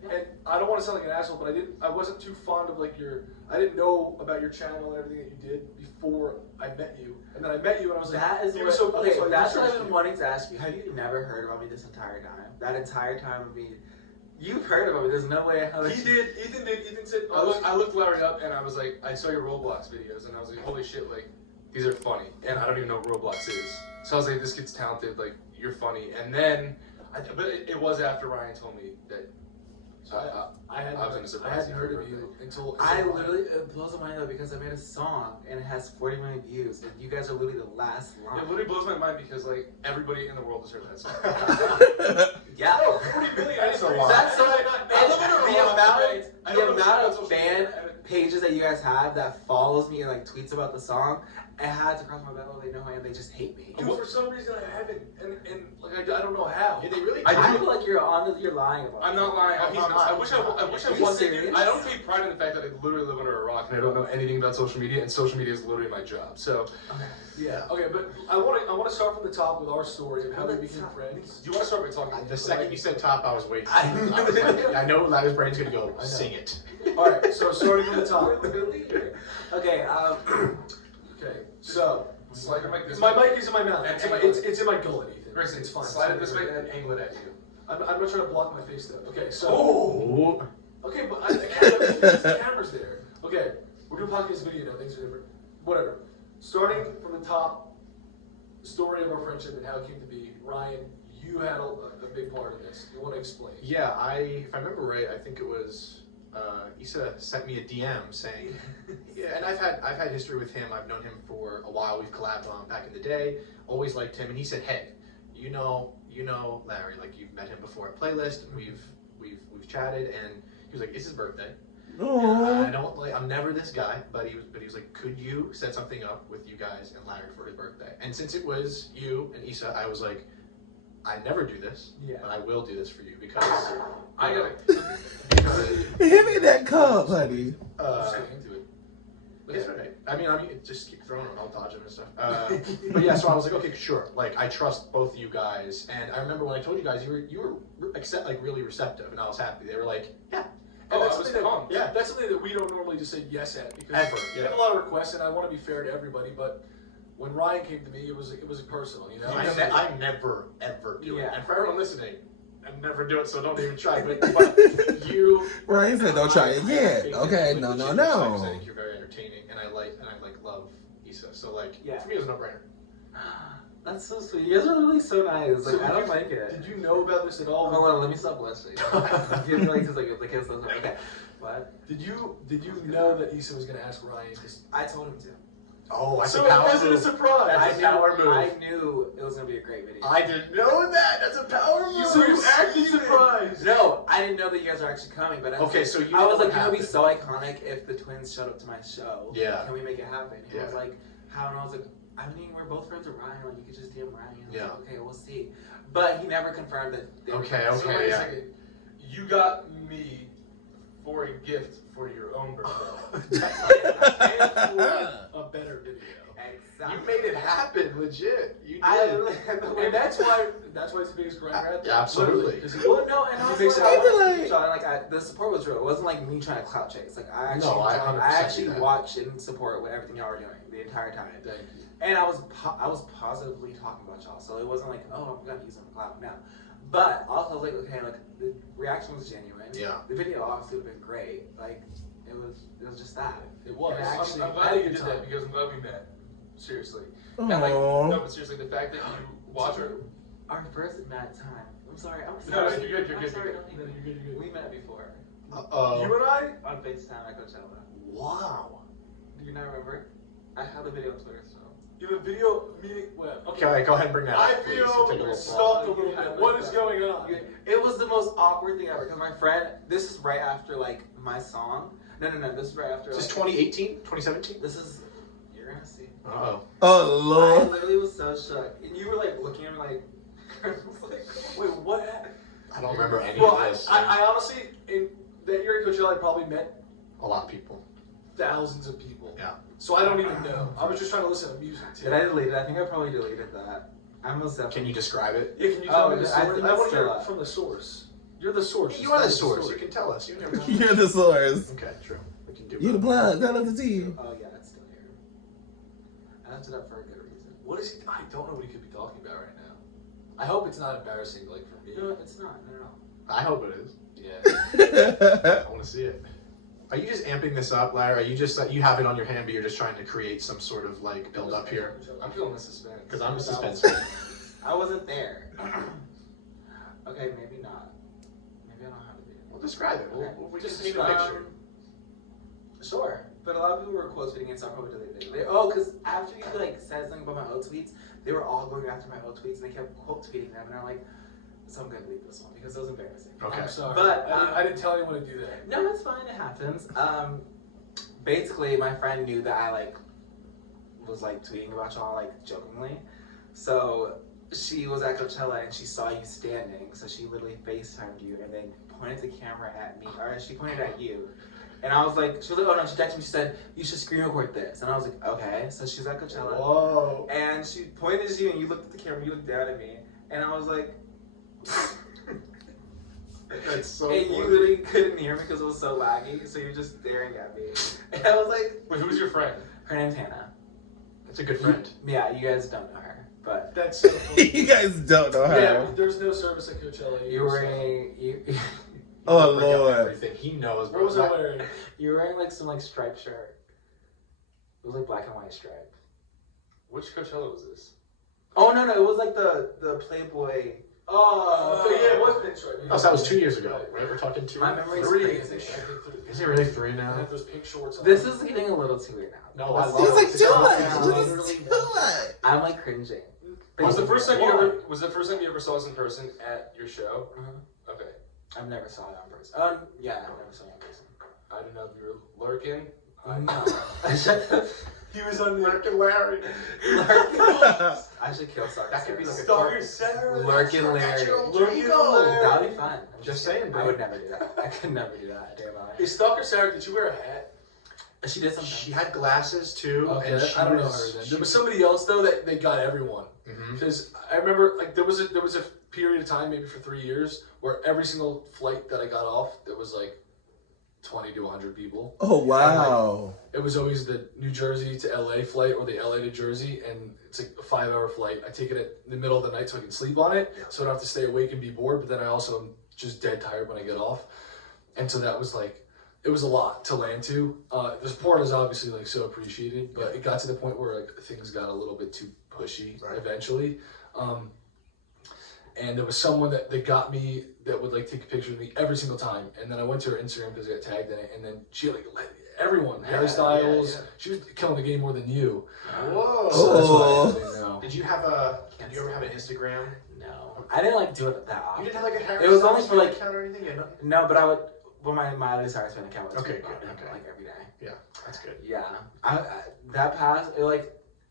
I don't want to sound like an asshole, but I wasn't too fond of like I didn't know about your channel and everything that you did before I met you. And then I met you and I was like, That is you what, were so cool. okay, so I that's what I've researched been you. wanting to ask you. Have you never heard about me this entire time? That entire time of me, you've heard about me. There's no way I haven't. He did. Ethan did. Ethan said, I looked Larry up and I was like, I saw your Roblox videos and I was like, holy shit, like, these are funny. And I don't even know what Roblox is. So I was like, this kid's talented, like, you're funny. And then, but it was after Ryan told me that I was gonna surprise hadn't you heard for of you birthday. until I Ryan. literally, it blows my mind though because I made a song and it has 40 million views and you guys are literally the last line. it literally blows my mind because, like, everybody in the world has heard that song. Yeah. Oh, 40 million. That's a lot. That's so, I live in a the rock, right? I don't amount know about of social fan media. pages that you guys have that follows me and like tweets about the song, it had to cross my mind. Oh, they know who I am. They just hate me. Dude, for some reason I haven't, and like I don't know how. Yeah, they really. I feel like you're lying about. I'm not lying. I Oh, he's promise. not. I wish I Are you wasn't. serious? I don't take pride in the fact that I literally live under a rock and I don't know anything about social media, and social media is literally my job. So, Yeah. Okay, but I want to start from the top with our story of how we became friends. do you want to start by talking? The second you said top, I was waiting. I- I was like, I know Larry's brain's gonna go I know. sing it. All right, so starting from the top. Okay. Okay, so Slide your mic this my way. mic is in my mouth. And It's in my, angle it's in my gullet, Ethan. Grayson, It's fine. slide it this way and angle it at you. I'm not trying to block my face though. Okay, so. Oh. Okay, but the camera's there. Okay, we're doing podcast video now. Things are different. Whatever. Starting from the top, story of our friendship and how it came to be. Ryan, you had a big part in this. You want to explain? Yeah, if I remember right, I think it was Issa sent me a DM saying, yeah, and I've had history with him. I've known him for a while. We've collabed on back in the day. Always liked him, and he said, hey, you know Larry, like you've met him before at Playlist, and we've chatted, and he was like, it's his birthday. Aww. I don't like. I'm never this guy, but he was like, could you set something up with you guys and Larry for his birthday? And since it was you and Issa, I was like, I never do this, Yeah. but I will do this for you because I got it. Hit me that cup, buddy. Just get into it. It's okay. I mean, just keep throwing them. I'll dodge them and stuff. But yeah, so I was like, okay, sure. Like, I trust both you guys, and I remember when I told you guys, you were really receptive, and I was happy. They were like, yeah. Oh, that's I was something that, pumped. Yeah. that's something that we don't normally just say yes at because Ever, we yeah. have a lot of requests, and I want to be fair to everybody. But when Ryan came to me, it was personal, you know. I never ever do it. Yeah. And for everyone listening, I never do it, so don't even try. But you, Ryan said, "Don't try it yet." I Okay, think no, that no, you no. I think you're very entertaining, and I love Issa. So like, Yeah. for me, it was a no-brainer. That's so sweet. You guys are really so nice. Like, So I don't did like it. Did you know about this at all? Hold on, let me stop blushing. Give me like just like the kiss. Okay. What? Did you know that Issa was gonna ask Ryan? I told him to. Oh, that's So a it power wasn't a move. surprise. That's a power move. I knew it was gonna be a great video. I didn't know that. That's a power move. So you acted surprised. No, I didn't know that you guys are actually coming, but Okay, so you I know was what like, it would be happened. so iconic if the twins showed up to my show. Yeah. Can we make it happen? He was Yeah. like, how? And I was like, I mean, we're both friends with Ryan. Like, you could just DM Ryan. I was Yeah. like, okay, we'll see. But he never confirmed that. They were Okay, coming. So okay, wait a yeah. second. You got me for a gift for your own birthday. And for a better video. Exactly. You made it happen, legit. You did. I literally had the And that's why he's the biggest grinder out there. Yeah, absolutely. Because Well, no, and He also makes it like, happen. the support was real. It wasn't like me trying to clout chase. Like I actually, No, I 100% I actually do that. watched and support what everything y'all were doing the entire time. Thank you. And I was positively talking about y'all, so it wasn't like, oh, I'm gonna use them for clout. No, but also I was like, okay, like the reaction was genuine. Yeah. The video obviously would have been great. Like it was just that. It was. And actually, I'm glad that you did that because I'm glad we met. Seriously. And like, Aww. no, but seriously, the fact that you watch her. Our first met time. I'm sorry. I'm No, sorry. you're good, you're I'm good, sorry, you're don't No, even- you're good, you're good. We met before Uh-oh. You and I? on FaceTime at Coachella. Wow. Do you not remember? I have the video on Twitter, so. You have a video meeting. Well, Okay, all right, go ahead and bring that I up, please. feel Take a little stalked a pause. little bit. What is going on? It was the most awkward thing ever because my friend. This is right after like my song. No. This is right after. Is this Like, 2018? 2017? this is. You're gonna see. Uh-oh. Oh I Lord. literally was so shook, and you were like looking at me like. I was like, Wait, what happened? I don't remember any Well, of this. I honestly, in that year at Coachella, I probably met A lot of people. thousands of people. Yeah. So I don't even know. I was just trying to listen to music too. Did I delete it? I think I probably deleted that. I most definitely. Can you describe it? Yeah, can you tell Oh, me the I source? think I it's want to hear still it up. from the source. You're the source. You are the Just tell me source. You can tell us. You never know. You're the source. Okay, true. We can do You the both. plug. Tell us the tea. Oh yeah, it's still here. I left it up for a good reason. What is he? I don't know what he could be talking about right now. I hope it's not embarrassing, like for me. No, it's not. No. I hope it is. Yeah. I want to see it. Are you just amping this up, Larry? Are you just you have it on your hand, but you're just trying to create some sort of like build up here? I'm feeling the suspense. Because I'm a suspense. I wasn't there. Okay, maybe not. Maybe I don't have the video. Well, describe it. We just need a Um, picture. Sure, but a lot of people were quote tweeting it, so I probably deleted it. Oh, because after you like said something about my old tweets, they were all going after my old tweets, and they kept quote tweeting them, and I'm like, so I'm gonna delete this one because it was embarrassing. Okay. I'm sorry. But, I didn't tell anyone to do that. No, it's fine. It happens. Basically, my friend knew that I like was like tweeting about y'all like jokingly, so she was at Coachella and she saw you standing, so she literally FaceTimed you and then pointed the camera at me, or she pointed at you. And I was like, she was like, oh no, she texted me, she said, you should screen record this. And I was like, okay. So she's at Coachella. Whoa. And she pointed at you and you looked at the camera, you looked down at me. And I was like, That's so and you funny. literally couldn't hear me because it was so laggy. So you're just staring at me. And I was like, Wait, who's your friend? her name's Hannah. That's a good friend. Yeah, you guys don't know her. But That's so funny. You guys don't know Yeah, how. there's no service at Coachella. you were wearing, Oh, Bring up Lord. Everything. He knows. What was I wearing? you were wearing like some like striped shirt. It was like black and white striped. Which Coachella was this? Oh no, it was like the Playboy. Oh, but yeah, it was pinstripe. Oh, so that was 2 years ago, right? We're talking 2. My memory's Three. crazy. Is it really 3 I now? had those pink shorts on. This is getting a little too weird now. No, I Let's- love He's like, it. too much. Yeah. This is too much. I'm like cringing. Was the first time you Why? ever saw us in person at your show? Uh-huh. Okay. I've never saw it on person. Yeah, I've never saw it on person. I didn't know if you were lurking. No. He was on the. American Larry. I should kill Stalker. That could be like a Stalker Sarah. Lurking Larry. Lurking Larry. That would be fun. I'm Just kidding. saying, I bro. would never do that. I could never do that. Damn it. Is Stalker Sarah? Did you wear a hat? She did something. She had glasses too, Okay, and she I don't know was, her then. she There was somebody else though that they got everyone. Mhm. Because I remember like there was a period of time maybe for 3 years where every single flight that I got off there was like 20 to 100 people. Oh, wow. It was always the New Jersey to LA flight or the LA to Jersey, and it's like a 5-hour flight. I take it at the middle of the night so I can sleep on it, so I don't have to stay awake and be bored, but then I also am just dead tired when I get off. And so that was like, it was a lot to land to. The support is obviously like so appreciated, but it got to the point where like things got a little bit too pushy eventually. And there was someone that got me that would like take a picture of me every single time. And then I went to her Instagram because I got tagged in it. And then she like let everyone, Harry Styles, she was killing the game more than you. Whoa. So that's why I know. Did you ever have an Instagram? No, I didn't like do it that often. You didn't have like a Harry It was Styles only for like account or anything? Yeah, no, but I would. Well, my Miley Cyrus fan account was Okay, really good, popular, okay. like every day. Yeah, that's good. Yeah, that passed.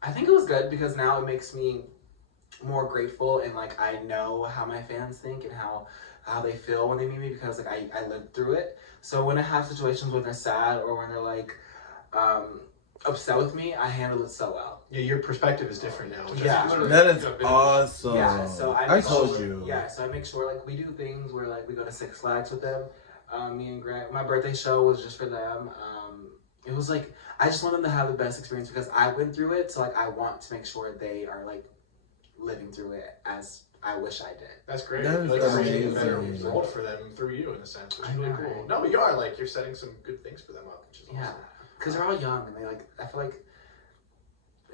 I think it was good because now it makes me more grateful, and like I know how my fans think and how they feel when they meet me, because like I lived through it. So when I have situations when they're sad or when they're like upset with me, I handle it so well. Yeah, your perspective is different now. Which Yeah. That is awesome. Yeah, so I told you. Yeah, so I make sure like we do things where like we go to Six Flags with them. Me and Grant, my birthday show was just for them. It was like I just want them to have the best experience because I went through it. So like I want to make sure they are like living through it as I wish I did. That's great. That is like creating a better amazing. world for them through you in a sense, which is really I know, cool. right? No, but you are like you're setting some good things for them up, which is Yeah, awesome. because they're all young and they like. I feel like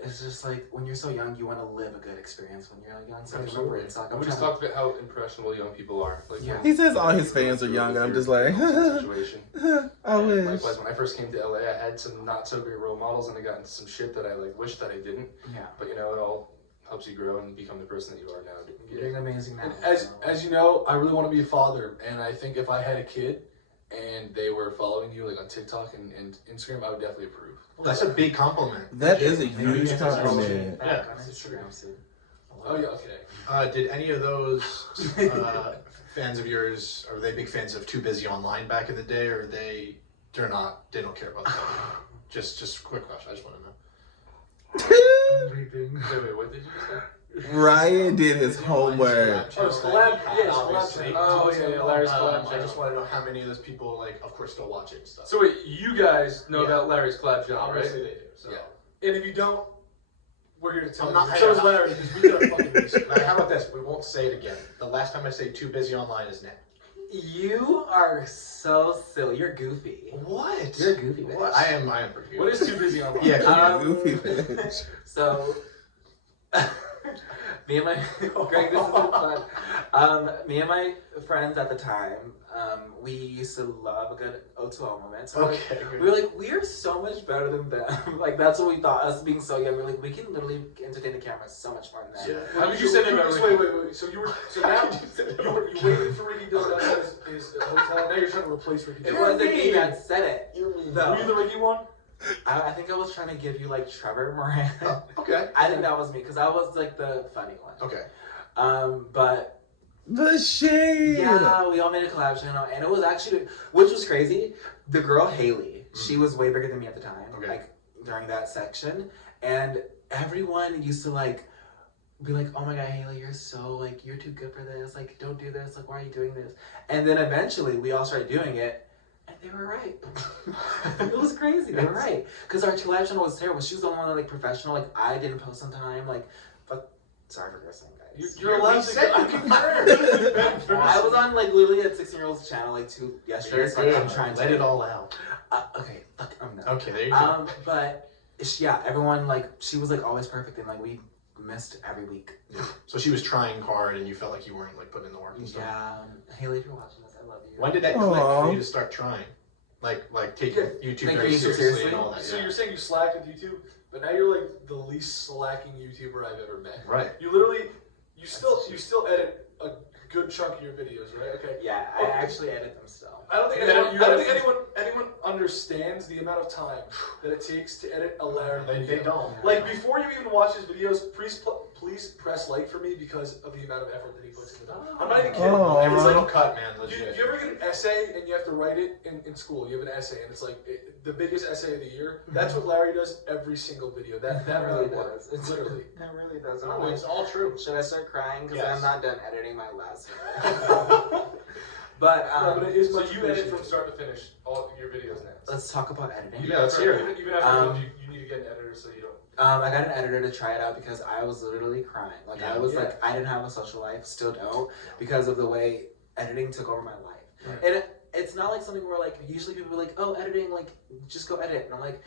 it's just like when you're so young, you want to live a good experience when you're like young. So I remember it's like I'm We just talked about how impressionable young people are. Like, Yeah. He says all his fans are young. I'm just like, situation. I And wish. likewise, when I first came to LA, I had some not so great role models, and I got into some shit that I like wish that I didn't. Yeah, But you know, it all helps you grow and become the person that you are now. you're doing amazing now. And as you know, I really want to be a father, and I think if I had a kid and they were following you like on TikTok and Instagram, I would definitely approve. Well, that's a big compliment. That is a Yeah, huge yeah, compliment. Back Yeah, on that's true. Instagram soon. Oh yeah, okay. Did any of those fans of yours, are they big fans of Too Busy Online back in the day, or they're not? They don't care about that. Just a quick question. I just want to know. Wait, what did you just say? Ryan did his homework. Oh, it's collab. Yeah, it's collab. Oh, yeah, Larry's collab I channel. just want to know how many of those people, like, of course, still watch it and stuff. So wait, you guys know Yeah. about Larry's collab channel, right? Obviously they do. So. Yeah. And if you don't, we're here to tell I'm you. not- So is Larry, because we did our fucking research. Now, how about this? We won't say it again. The last time I say Too Busy Online is now. You are so silly. You're goofy. What? You're a goofy bitch. What? I am pretty good. What is Too Busy Online? Yeah. Goofy bitch. So, me and my Greg, this is so fun. Me and my friends at the time, we used to love a good O2O moment. So Okay. we were like, we are so much better than them. Like that's what we thought. Us being so young, we're like, we can literally entertain the camera so much more than them. Yeah. How did you say that about Ricky? Wait. So you waited for Ricky Dillon outside his hotel. Now you're trying to replace Ricky It Dillon. wasn't me that said it. No. Were you the Ricky one? I think I was trying to give you like Trevor Moran. Okay. I think that was me because I was like the funny one. Okay. But The shade. yeah, we all made a collab channel, and it was actually, which was crazy. The girl Haley, she was way bigger than me at the time. Okay. Like during that section, and everyone used to like be like, "Oh my god, Haley, you're so like you're too good for this. Like, don't do this. Like, why are you doing this?" And then eventually, we all started doing it, and they were right. It was crazy. They were right because our collab channel was terrible. She was the only one like professional. Like, I didn't post on time. Like, but sorry for cursing, guys. You're allowed to said go. you can curse. I was on like literally at 16-year-old's channel like yesterday, You're so good. I'm trying to Let it all out. Okay, look, I'm done. Okay, there you go. But yeah, everyone like she was like always perfect, and like we missed every week. Yeah. So she was trying hard, and you felt like you weren't like putting in the work and stuff. Yeah, Haley, if you're watching this, I love you. When did that click Aw. for you to start trying? Like taking YouTube Taking very YouTube seriously, seriously? and all that. So Yeah. you're saying you slacked with YouTube, but now you're like the least slacking YouTuber I've ever met. Right. You literally, you still edit a good chunk of your videos, right? Okay. Yeah, I actually edit them still. I don't think Yeah, anyone, you I don't gotta- think anyone understands the amount of time that it takes to edit a Larry video. They don't. Like before you even watch his videos, please press like for me because of the amount of effort that he puts into them. I'm not even kidding. Oh. Every It's like, little cut, man. do Legit. you ever get an essay and you have to write it in school? You have an essay and it's like the biggest essay of the year. That's what Larry does every single video. That really really works. does. It's literally. It really does. No, it's all true. Should I start crying because Yes. I'm not done editing my last video? But No, but it is So much you edit appreciated. from start to finish all your videos now. let's talk about editing. Yeah, let's hear it. Even after I told you, you need to get an editor so you don't. I got an editor to try it out because I was literally crying. Like I was Yeah. like, I didn't have a social life, still don't, because of the way editing took over my life. Right. And it's not like something where like usually people are like, oh, editing, like just go edit. And I'm like,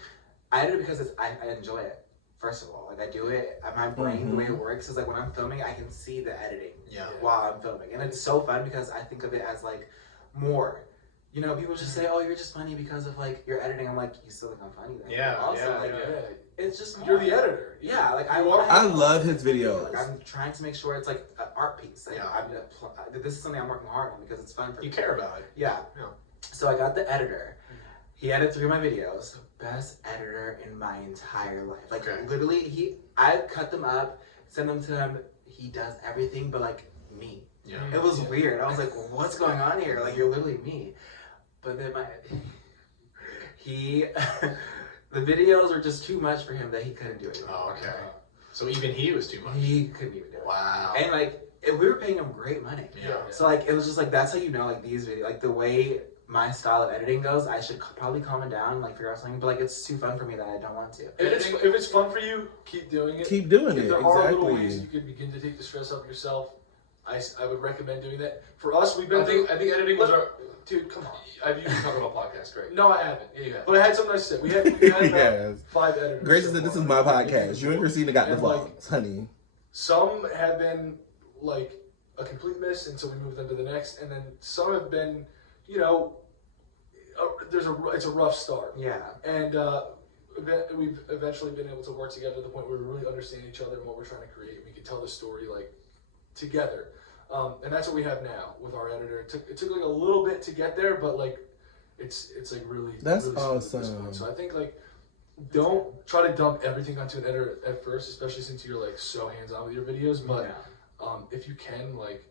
I edit it because I enjoy it. First of all, like I do it. My brain, the way it works is like when I'm filming, I can see the editing while I'm filming, and it's so fun because I think of it as like more. You know, people just say, "Oh, you're just funny because of like your editing." I'm like, "You still think I'm funny?" Then. Yeah, Also, yeah, like, yeah. it's just more. You're the editor. Yeah, like I love his videos. Like, I'm trying to make sure it's like an art piece. Like, this is something I'm working hard on because it's fun for me. You care about it. Yeah. Yeah. So I got the editor. He edited 3 of my videos. Best editor in my entire life. Like literally, I cut them up, send them to him. He does everything but like me. Yeah. It was weird. I was like, well, what's going on here? Like you're literally me. But then the videos are just too much for him that he couldn't do it. Oh, okay. So even he was too much. He couldn't even do it. Wow. And like we were paying him great money. Yeah. So like it was just like that's how you know like these videos, like the way my style of editing goes, I should probably calm it down and like figure out something. But like it's too fun for me that I don't want to. If it's fun for you, keep doing it. Keep doing If it. there are little Exactly. ways you can begin to take the stress off yourself, I would recommend doing that. For us, we've been. I think editing was our. Dude, come on. I've used to talk about podcasts, Greg. No, I haven't. Yeah, you have. But I had something nice to say. We had about Yes. 5 editors. Grace so said, "This far. is my podcast. You and Christina got the And, like, vlogs, honey." Some have been like a complete miss, and so we moved on to the next. And then some have been, you know, it's a rough start. Yeah. And we've eventually been able to work together to the point where we really understand each other and what we're trying to create. And we can tell the story like together. And that's what we have now with our editor. It took like a little bit to get there, but like it's like really That's really smooth at this awesome. point. So I think like don't try to dump everything onto an editor at first, especially since you're like so hands on with your videos. But if you can like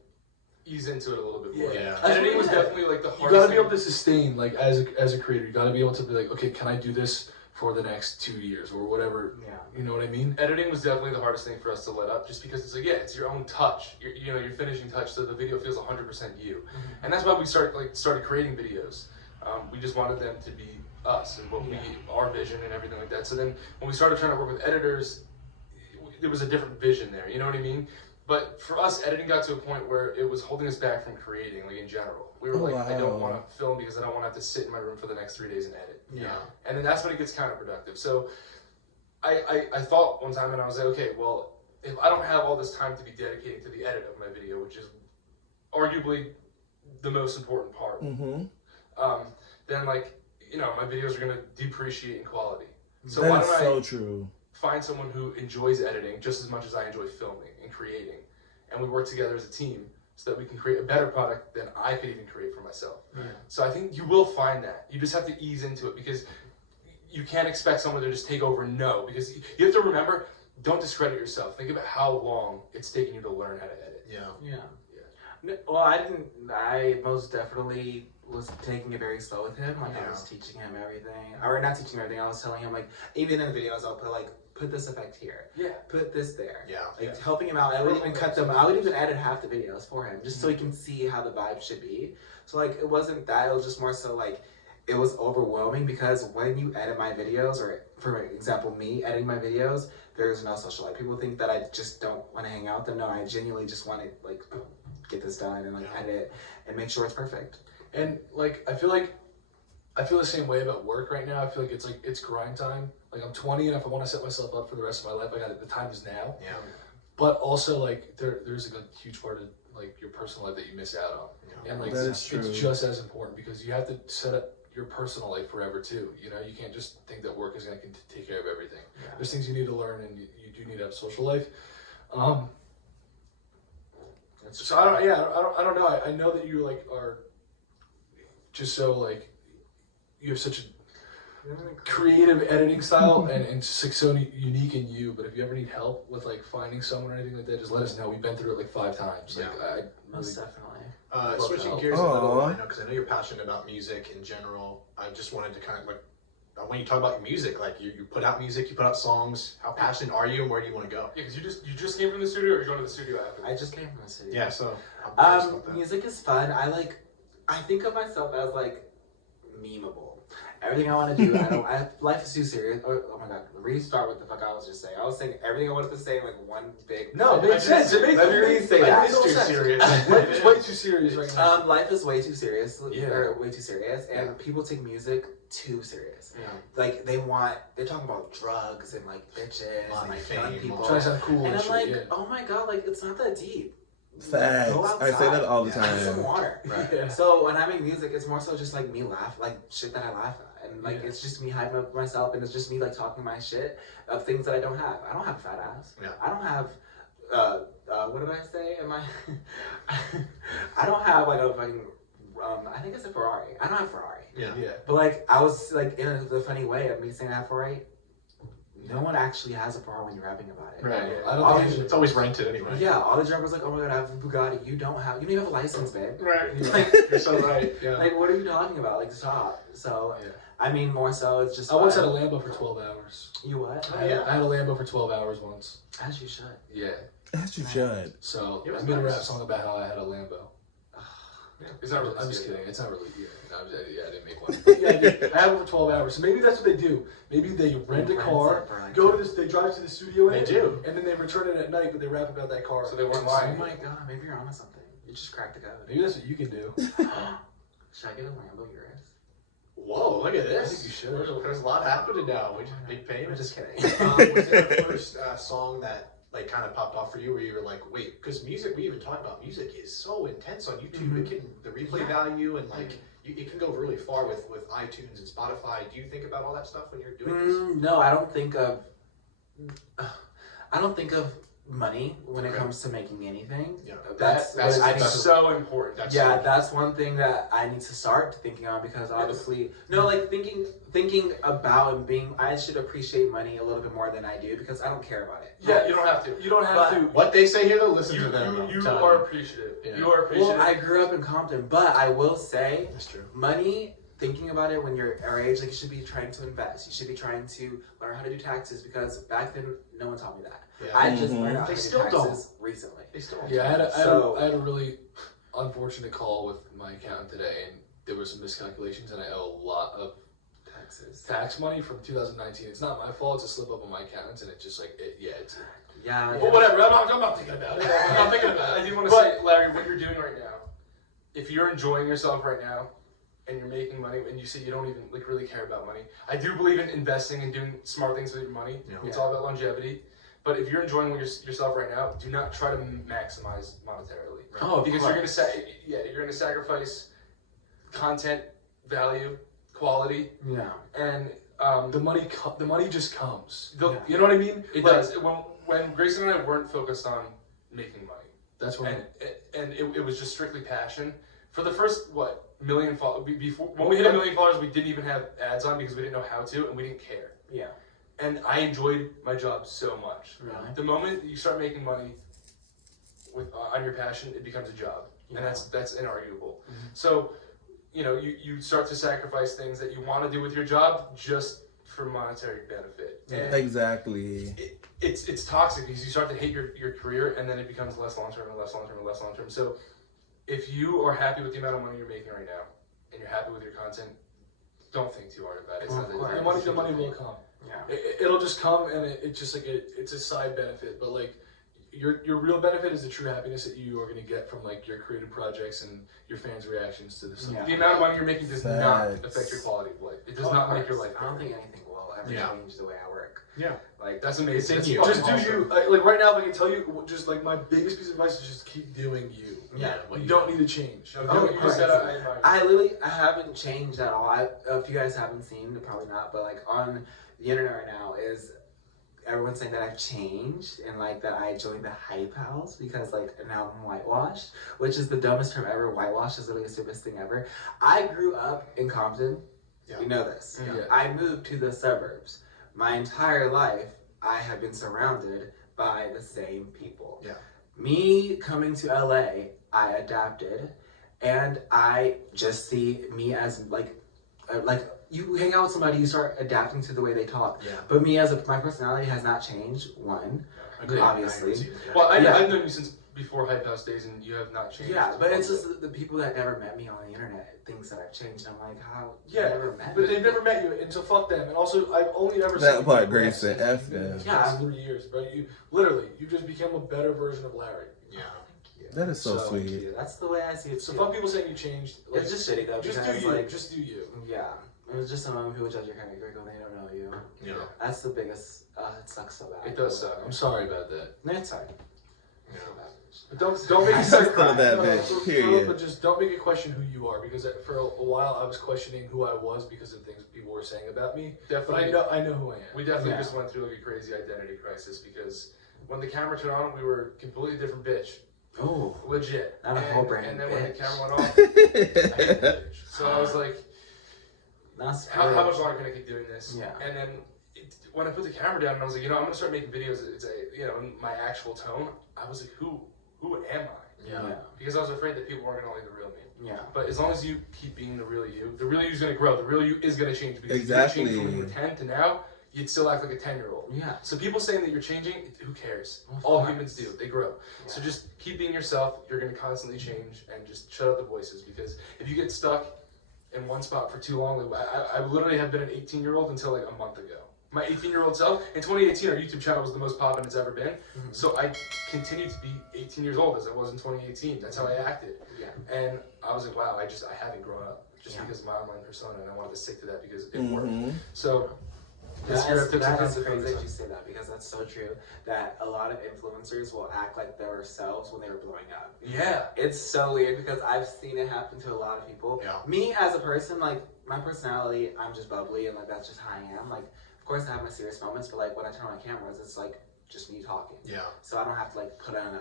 Ease into it a little bit more. Yeah. Editing was definitely like the you hardest. gotta be able to sustain like as a creator. You gotta be able to be like, okay, can I do this for the next 2 years or whatever? Yeah. You know what I mean? Editing was definitely the hardest thing for us to let up, just because it's like, yeah, it's your own touch. Your finishing touch, so the video feels 100% you. And that's why we started creating videos. We just wanted them to be us and our vision and everything like that. So then when we started trying to work with editors, there was a different vision there. You know what I mean? But for us, editing got to a point where it was holding us back from creating, like in general. We were I don't want to film because I don't want to have to sit in my room for the next 3 days and edit. Yeah. And then that's when it gets counterproductive. So I thought one time, and I was like, okay, well, if I don't have all this time to be dedicating to the edit of my video, which is arguably the most important part, then my videos are gonna depreciate in quality. So why don't I true. find someone who enjoys editing just as much as I enjoy filming and creating, and we work together as a team so that we can create a better product than I could even create for myself. So I think you will find that. You just have to ease into it, because you can't expect someone to just take over and know, because you have to remember, don't discredit yourself. Think about how long it's taken you to learn how to edit. Well, I most definitely was taking it very slow with him. Like I was teaching him everything, or not teaching him everything. I was telling him, like, even in the videos, I'll put this effect here. Yeah. Put this there. Yeah. Helping him out. I would even cut them. I would even edit half the videos for him, just so he can see how the vibe should be. So like, it wasn't that. It was just more so like, it was overwhelming, because when you edit my videos, or for example, me editing my videos, there's no social life. People think that I just don't want to hang out with them. No, I genuinely just want to like get this done and like edit and make sure it's perfect. And like I feel the same way about work right now. I feel like it's grind time. Like I'm 20, and if I want to set myself up for the rest of my life, the time is now. Yeah. But also like there's like a huge part of like your personal life that you miss out on. Yeah. And like That is true. it's just as important, because you have to set up your personal life forever too. You know, you can't just think that work is going to take care of everything. Yeah. There's things you need to learn, and you do need to have a social life. So I don't know. I know that you like are just so like you have such a creative editing style and it's like so unique in you. But if you ever need help with like finding someone or anything like that, just let us know. We've been through it like 5 times. Like Most definitely. Switching help. gears a little, because I know you're passionate about music in general. I just wanted to kind of like, when you talk about music, like you put out music, you put out songs. How passionate are you, and where do you want to go? Yeah, because you just came from the studio, or you're going to the studio after? I just came from the city. Yeah, so I'm curious about that. Music is fun. I like I think of myself as like memeable. Everything I want to do, life is too serious. Oh my god, restart what the fuck I was just saying. I was saying everything I wanted to say in like one big. No, it makes sense. It makes Let me re-say that. It's too serious. Life is way too serious right now. Life is way too serious. Yeah. Or way too serious, and people take music too serious. Yeah. Like they're talking about drugs and like bitches and like fame, young people. Trying to sound cool And I'm shit, like, yeah. oh my god, like it's not that deep. Facts. Go I say that all the outside, have some time. water. Right. Yeah. So when I make music, it's more so just like me laugh, like shit that I laugh at, and like Yeah. it's just me hyping up myself, and it's just me like talking my shit of things that I don't have. I don't have a fat ass. Yeah. I don't have. What did I say? I don't have like a fucking. I think it's a Ferrari. I don't have a Ferrari. Yeah. Yeah. But like I was like in a funny way of me saying I have a Ferrari. No one actually has a Ferrari when you're rapping about it. Right. I don't think It's always rented anyway. Yeah, all the rappers like, oh my god, I have a Bugatti. You don't even have a license, babe. Right. Like, You're so right. Yeah. like, what are you talking about? Like, stop. So, Yeah. I mean, more so, it's just. I once had a Lambo for 12 hours. You what? I had a Lambo for 12 hours once. As you should. Yeah. As you should. So It was I made a rap nice. song about how I had a Lambo. Yeah. It's not really. I'm just scary. kidding. It's not really. Yeah. I didn't make one. Yeah, Yeah, I did. I had one for 12 hours. So maybe that's what they do. Maybe they rent a car, go to this, they drive to the studio, They do. and then they return it at night, but they rap about that car. So they weren't Oh lying. my god, maybe you're onto something. You just cracked the code. Maybe that's what you can do. Should I get a Lambo yours? Whoa, look at this. I think you should. There's a lot happening now. We just big I'm payments. just kidding. Was it the first song that like kind of popped off for you, where you were like, wait, because music, we even talked about music is so intense on YouTube. Mhm. It can the replay value and like it can go really far with iTunes and Spotify. Do you think about all that stuff when you're doing this? No, I don't think of money when it comes to making anything. Yeah. That's That's- what I need That's to- so important. That's yeah, so- that's one thing that I need to start thinking on, because obviously, no, like thinking about and being, I should appreciate money a little bit more than I do, because I don't care about it. Yeah, you don't have to. You don't have But- to. What they say here, though, listen You to them. you Tell are them. appreciative. Yeah. You are appreciative. Well, I grew up in Compton, but I will say, That's true. money, thinking about it when you're our age, like you should be trying to invest. You should be trying to learn how to do taxes, because back then no one taught me that. Yeah. I just Mhm. learned how They to do still don't. taxes recently. They still don't. Yeah, So- I had a really unfortunate call with my accountant today, and there were some miscalculations, and I owe a lot of Taxes. tax money from 2019. It's not my fault. It's a slip up on my accountant's, and it's just like, it's. Yeah. Well, whatever. I'm not thinking about it. I'm not thinking about it. I do want to But- say, Larry, what you're doing right now, if you're enjoying yourself right now and you're making money and you say you don't even like really care about money, I do believe in investing and doing smart things with your money. Yeah. It's all about longevity. But if you're enjoying yourself right now, do not try to maximize monetarily. Oh, of Because course. you're gonna sacrifice content, value, quality, Yeah. and The money just comes. Yeah. You know what I mean? it Like, does. When Grayson and I weren't focused on making money, That's when. and it was just strictly passion. For the first million followers, before when we hit 1 million followers, we didn't even have ads on because we didn't know how to and we didn't care. Yeah. And I enjoyed my job so much. Really? The moment you start making money with on your passion, it becomes a job, Yeah. and that's inarguable. So, you start to sacrifice things that you want to do with your job just for monetary benefit. And Exactly. it's toxic because you start to hate your career, and then it becomes less long term and less long term and less long term. So, if you are happy with the amount of money you're making right now, and you're happy with your content, don't think too hard about it. It's Well, not of course. that the money will come. Yeah. It'll just come, and it's just like it's a side benefit. But like your real benefit is the true happiness that you are going to get from like your creative projects and your fans' reactions to the stuff. Yeah. The amount of money you're making does not Facts. affect your quality of life. It does Oh, not of make your course. life I don't better. think anything will ever Yeah. change the way I work. Yeah. Like That's amazing. It's in you. Just do Awesome. you. Like right now, if I can tell you, just like my biggest piece of advice is just keep doing you. Yeah. What You don't need to change. No, Oh, you just said right. I admire I haven't changed at all. If you guys haven't seen, probably not, but like on the internet right now is everyone's saying that I've changed and like that I joined the hype house because like now I'm whitewashed, which is the dumbest term ever. Whitewash is literally the stupidest thing ever. I grew up in Compton. Yeah. You know this. Yeah. I moved to the suburbs. My entire life, I have been surrounded by the same people. Yeah. Me coming to LA, I adapted, and I just see me as like you hang out with somebody, you start adapting to the way they talk. Yeah. But me my personality has not changed. One, Agreed. Obviously. I haven't seen it yet. Well, Yeah. I've known you since before Hype House days, and you have not changed. Yeah, but it's just the people that never met me on the internet thinks that I've changed. I'm like, how? You Yeah, never met but me? they've never met you, and so fuck them. And also, I've only ever That seen part, people Grace said, since F the them. past 3 years, bro. You just became a better version of Larry. Yeah. That is so Thank sweet. you. That's the way I see it. So too. fuck people saying you changed. Like, It's just shitty though. just do because, you. like, Just do you. Yeah, it was just annoying when people judge your character when they don't know you. Yeah. That's the biggest. It sucks so bad. It does suck. I'm sorry about that. No, it's fine. Yeah. But don't make I it still that bitch, period. But just don't make it question who you are, because for a while I was questioning who I was because of things people were saying about me. Definitely. But I know who I am. We definitely Yeah. just went through like a crazy identity crisis because when the camera turned on, we were a completely different bitch. Oh, Legit. Not a whole brand And then when the bitch. camera went off, I hated the bitch. So I was like, that's how great. much longer can I keep doing this? Yeah. And then when I put the camera down and I was like, I'm gonna start making videos. It's in my actual tone. I was like, who am I? Yeah. Because I was afraid that people weren't gonna like the real me. Yeah. But as long as you keep being the real you is gonna grow. The real you is gonna change because Exactly. if you change from when you were 10 to now, you'd still act like a 10-year-old. Yeah. So people saying that you're changing, who cares? Of All course. humans do. They grow. Yeah. So just keep being yourself. You're going to constantly change and just shut out the voices because if you get stuck in one spot for too long, I literally have been an 18-year-old until like a month ago. My 18-year-old self, in 2018, our YouTube channel was the most poppin' it's ever been. Mhm. So I continued to be 18 years old as I was in 2018. That's how I acted. Yeah. And I was like, wow, I haven't grown up just Yeah. because of my online persona, and I wanted to stick to that because it worked. Mm-hmm. So this year I took some That is consequences. crazy that you say that because that's so true. That a lot of influencers will act like themselves when they were blowing up. Yeah. It's so weird because I've seen it happen to a lot of people. Yeah. Me as a person, like my personality, I'm just bubbly and like that's just how I am. Like, of course I have my serious moments, but like when I turn on my cameras, it's like just me talking. Yeah. So I don't have to like put on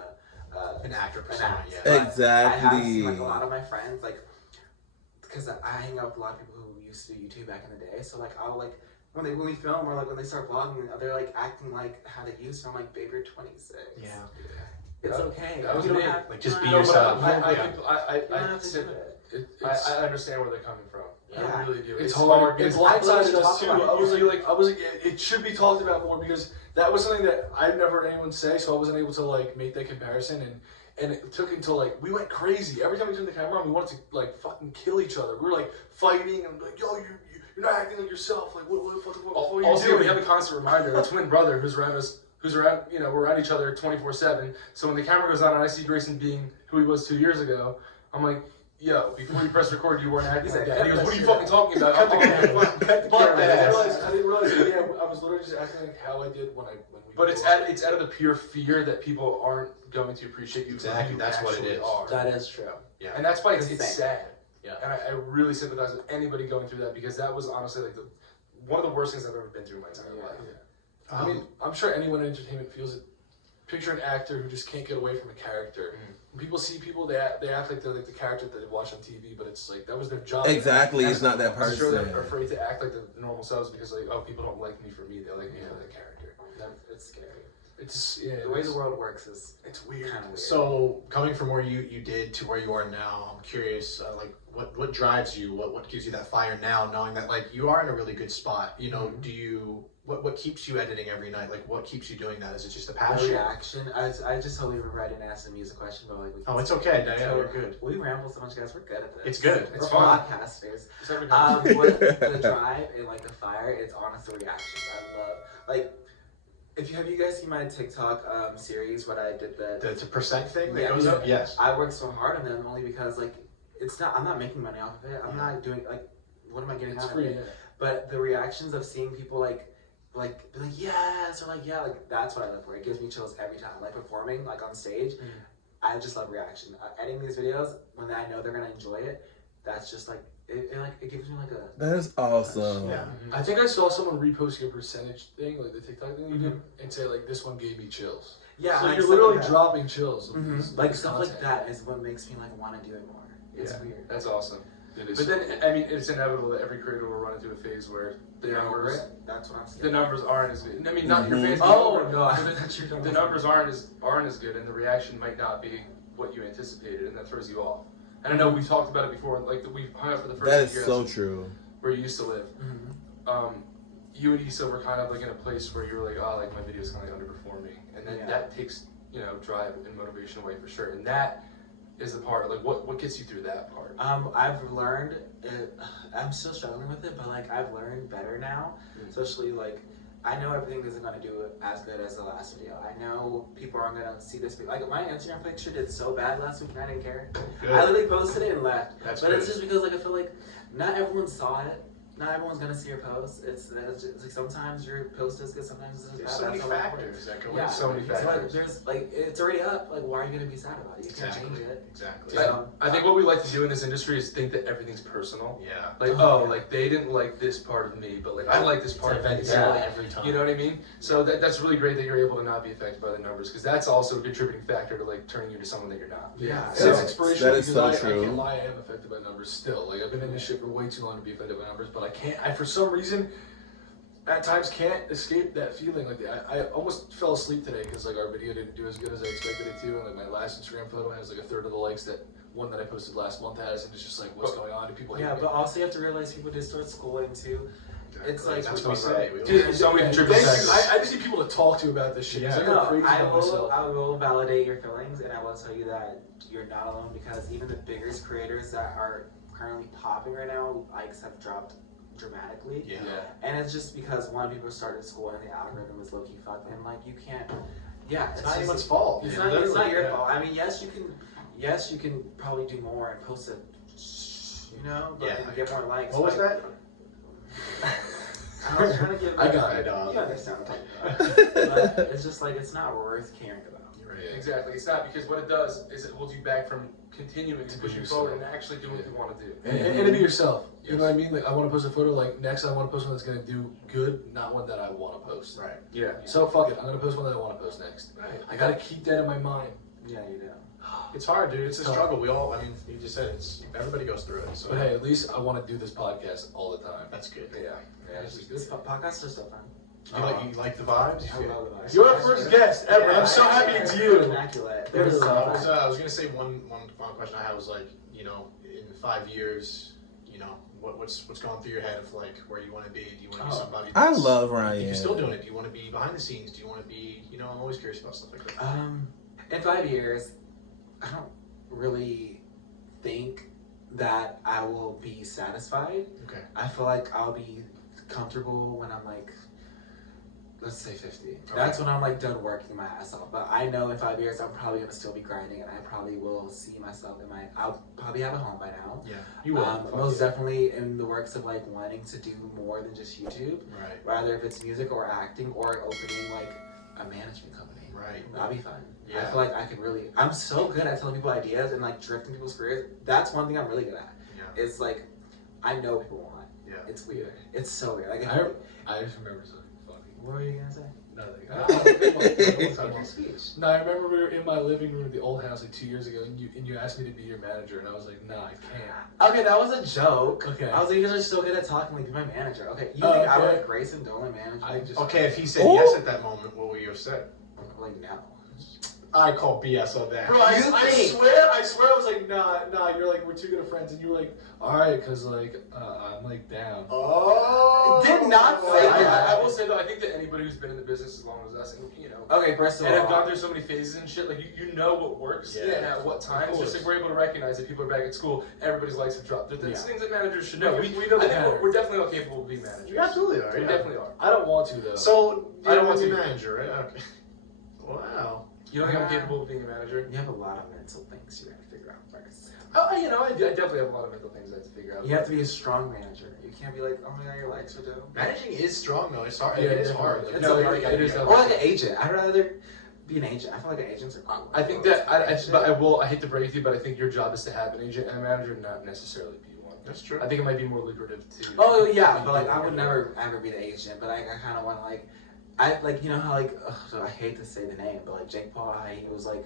An actor an persona. act. Yeah. But I have Exactly. seen like a lot of my friends like because I hang out with a lot of people who used to do YouTube back in the day. So like I'll like when we film or like when they start vlogging, they're like acting like how they used to. I'm like, babe, you're 26. Yeah. It's That- okay. that was You don't me. have- Like, just you be don't have- yourself. You I don't have to do it. I understand where they're coming from. Yeah. I really do. It's hard. because It's blindsided talk us too. about it. I was like, it should be talked about more because that was something that I've never heard anyone say, so I wasn't able to like make that comparison. And it took until like we went crazy every time we turned the camera on. We wanted to like fucking kill each other. We were like fighting and like, yo, you're not acting like yourself. Like what the fuck are you Also, doing? we have a constant reminder. A twin brother who's around us, we're around each other 24/7. So when the camera goes on and I see Grayson being who he was 2 years ago, I'm like, yo, before you press record, you weren't acting like that. And he goes, what are you fucking talking about? Cut the I'm camera. like, Cut the fuck camera. that. I didn't realize. Yeah, I was literally just acting like how I did when we. But it's out of the pure fear that people aren't going to appreciate you Exactly, for who you that's what it actually is. are. That is true. Yeah. And that's why it's Insane. sad. Yeah. And I really sympathize with anybody going through that because that was honestly like one of the worst things I've ever been through in my entire life. I mean, I'm sure anyone in entertainment feels it. Picture an actor who just can't get away from a character. When people see people, they act like they're like the character that they watch on TV, but it's like that was their job. Exactly. And It's not that I'm sure they're person. afraid to act like the normal selves because like, oh, people don't like me for me, they like me for the character. It's scary. It's The way the world works is it's weird. kind of weird. So coming from where you did to where you are now, I'm curious, like what drives you? What gives you that fire now, knowing that like you are in a really good spot? You know, do you what keeps you editing every night? Like what keeps you doing that? Is it just a the passion? reaction. I just totally read and asked a music question, but like we Oh, it's okay, Diana. You're good. We ramble so much, guys. We're good at this. It's good. It's We're fun. podcasters. It's every night. What the drive and like the fire, it's honestly reactions. I love like. Have you guys seen my TikTok series? What I did The percent thing that Yeah. goes up. Yes. I worked so hard on them only because like it's not. I'm not making money off of it. I'm not doing like. What am I getting It's out free. of it? But the reactions of seeing people be like yes or like yeah, like that's what I live for. It gives me chills every time. Like performing like on stage, I just love reaction. Editing these videos when I know they're gonna enjoy it, that's just like it gives me like a. That is awesome. Yeah. I think I saw someone repost your percentage thing, like the TikTok thing you did, and say like this one gave me chills. Yeah, So like you're stuff literally like that. dropping chills. Like stuff like that is what makes me like want to do it more. It's Yeah. weird. That's awesome. It is. But then, I mean, it's inevitable that every creator will run into a phase where the They're over numbers, it. That's what I'm saying. the numbers aren't as good. I mean, not your Mhm. fans. Oh, over, no, I but thought you were talking the about numbers aren't as good, and the reaction might not be what you anticipated, and that throws you off. And I know we've talked about it before. Like we've hung out for the first That is year so true. where you used to live. Mhm. You and Issa were kind of like in a place where you were like, oh, like my video's kind of like underperforming, and then Yeah. that takes you know, drive and motivation away for sure. And that is the part, like, what gets you through that part? I've learned, I'm still struggling with it, but like I've learned better now, especially like, I know everything isn't going to do as good as the last video. I know people aren't going to see this video. Like, my Instagram picture did so bad last week and I didn't care. Good. I literally posted it and left. That's but good. it's just because, like, I feel like not everyone saw it. Not everyone's going to see your post. It's like sometimes your post is good, sometimes it's There's bad. so many That's how it factors works. that go Yeah. into So many So, like, factors. there's, like, it's already up. Like, why are you going to be sad about it? You can't change it. Exactly. I think what we like to do in this industry is think that everything's personal. Yeah. Like, Oh, oh, yeah. like they didn't like this part of me, but like I like this part of me. Every time. You know what I mean? So that's really great that you're able to not be affected by the numbers, because that's also a contributing factor to like turning you into someone that you're not. Yeah. And it's Yeah. inspirational That is because so I true. can't lie, I am affected by numbers still. Like, I've been in this shit for way too long to be affected by numbers, but I for some reason, at times can't escape that feeling. Like, I almost fell asleep today because like our video didn't do as good as I expected it to, and like my last Instagram photo has like a third of the likes that one that I posted last month has, and it's just like, what's going on? Do people hate Yeah, me? but also you have to realize people just start schooling too. It's like that's what we say. Dude, so many thank contributing you. factors. I just need people to talk to about this shit. Yeah. I go No, crazy I about will. myself. I will validate your feelings, and I will tell you that you're not alone, because even the biggest creators that are currently popping right now, likes have dropped dramatically. Yeah. And it's just because one, people started school and the algorithm was low key fucked, and like you can't. Yeah, It's not just- anyone's fault. It's Yeah, not. It's literally, not your yeah. fault. I mean, yes, you can probably do more and post it. You know, but Yeah. and get more likes. What was but- that? I was trying to give. I got it, dog. You understand what I'm talking about. But it's just like it's not worth caring about. Right. Exactly. It's not, because what it does is it holds you back from continuing to To push be you yourself. forward and actually doing what you want to do. And to be yourself. You know Yes. what I mean? Like, I want to post a photo. Like, next I want to post one that's going to do good, not one that I want to post. Right. Yeah. So fuck it. I'm going to post one that I want to post next. Right. I got to keep that in my mind. Yeah, you know. It's hard, dude. It's a Tough. struggle. We all. I mean, you just said it's. Everybody goes through it. So. But hey, at least I want to do this podcast all the time. That's good. Yeah. Yeah. It's just, This podcasts are so fun. You like the vibes? You I feel- love the vibes. You're our first guest ever. I'm so happy it's you. Immaculate. They're so Literally. fun. I was gonna say one final question I had was like, you know, in 5 years, you know, what's going through your head of like where you want to be? Do you want to be somebody? I that's- love If Ryan. you're still doing it, do you want to be behind the scenes? Do you want to be, you know, I'm always curious about stuff like that. In 5 years, I don't really think that I will be satisfied. Okay. I feel like I'll be comfortable when I'm like, let's say 50. That's when I'm like done working my ass off. But I know in 5 years I'm probably gonna still be grinding, and I probably will see myself in I'll probably have a home by now. Yeah. You will. Most definitely in the works of like wanting to do more than just YouTube. Right. Rather if it's music or acting or opening like a management company. Right. That'd be fun. Yeah. I feel like I could really. I'm so good at telling people ideas and like drifting people's careers. That's one thing I'm really good at. Yeah. It's like I know people want. Yeah. It's weird. It's so weird. Like I just remember something funny. what were you gonna say? Nothing. Speech. No, I remember we were in my living room at the old house like 2 years ago, and you asked me to be your manager, and I was like, nah, I can't. Okay, that was a joke. Okay. I was like, you guys are so good at talking. Like, be my manager. Okay, you Oh, think I would okay. let Grayson Dolan manage? I just Okay, if he said Ooh. yes at that moment, what would you have said? like no. I call BS on that. Bro, I You think- I swear, I was like, nah, you're like, we're too good of friends, and you were like, all right, cause like, I'm like down. Oh. Did not say that. I will say though, I think that anybody who's been in the business as long as us, and you know, Okay, first of and have all, gone through so many phases and shit, like you know what works Yeah. and at what times. course. Just like we're able to recognize that people are back at school, everybody's likes have dropped. There's Yeah. things that managers should know. We know I the think pattern. we're definitely all capable of being managers. You absolutely are. We Yeah. definitely are. I don't want to though. So I don't want to be to. manager, right? Okay. Wow. You don't think I'm capable of being a manager? you have a lot of mental things you have to figure out first. Oh, you know, I definitely have a lot of mental things I have to figure out. You have to be a strong manager. You can't be like, oh my god, your legs are dope. Managing is strong though. It's hard. Yeah, it is definitely. hard. It's No, a very it is good- a- Or like an agent. I'd rather be an agent. I feel like agents are cool. I think that I hate to break it to you, but I think your job is to have an agent and a manager, not necessarily be one. That's true. I think it might be more lucrative to. Oh yeah, but like I would never ever be the agent. But like I kind of want to like, I like you know how like I hate to say the name, but like Jake Paul, how he was like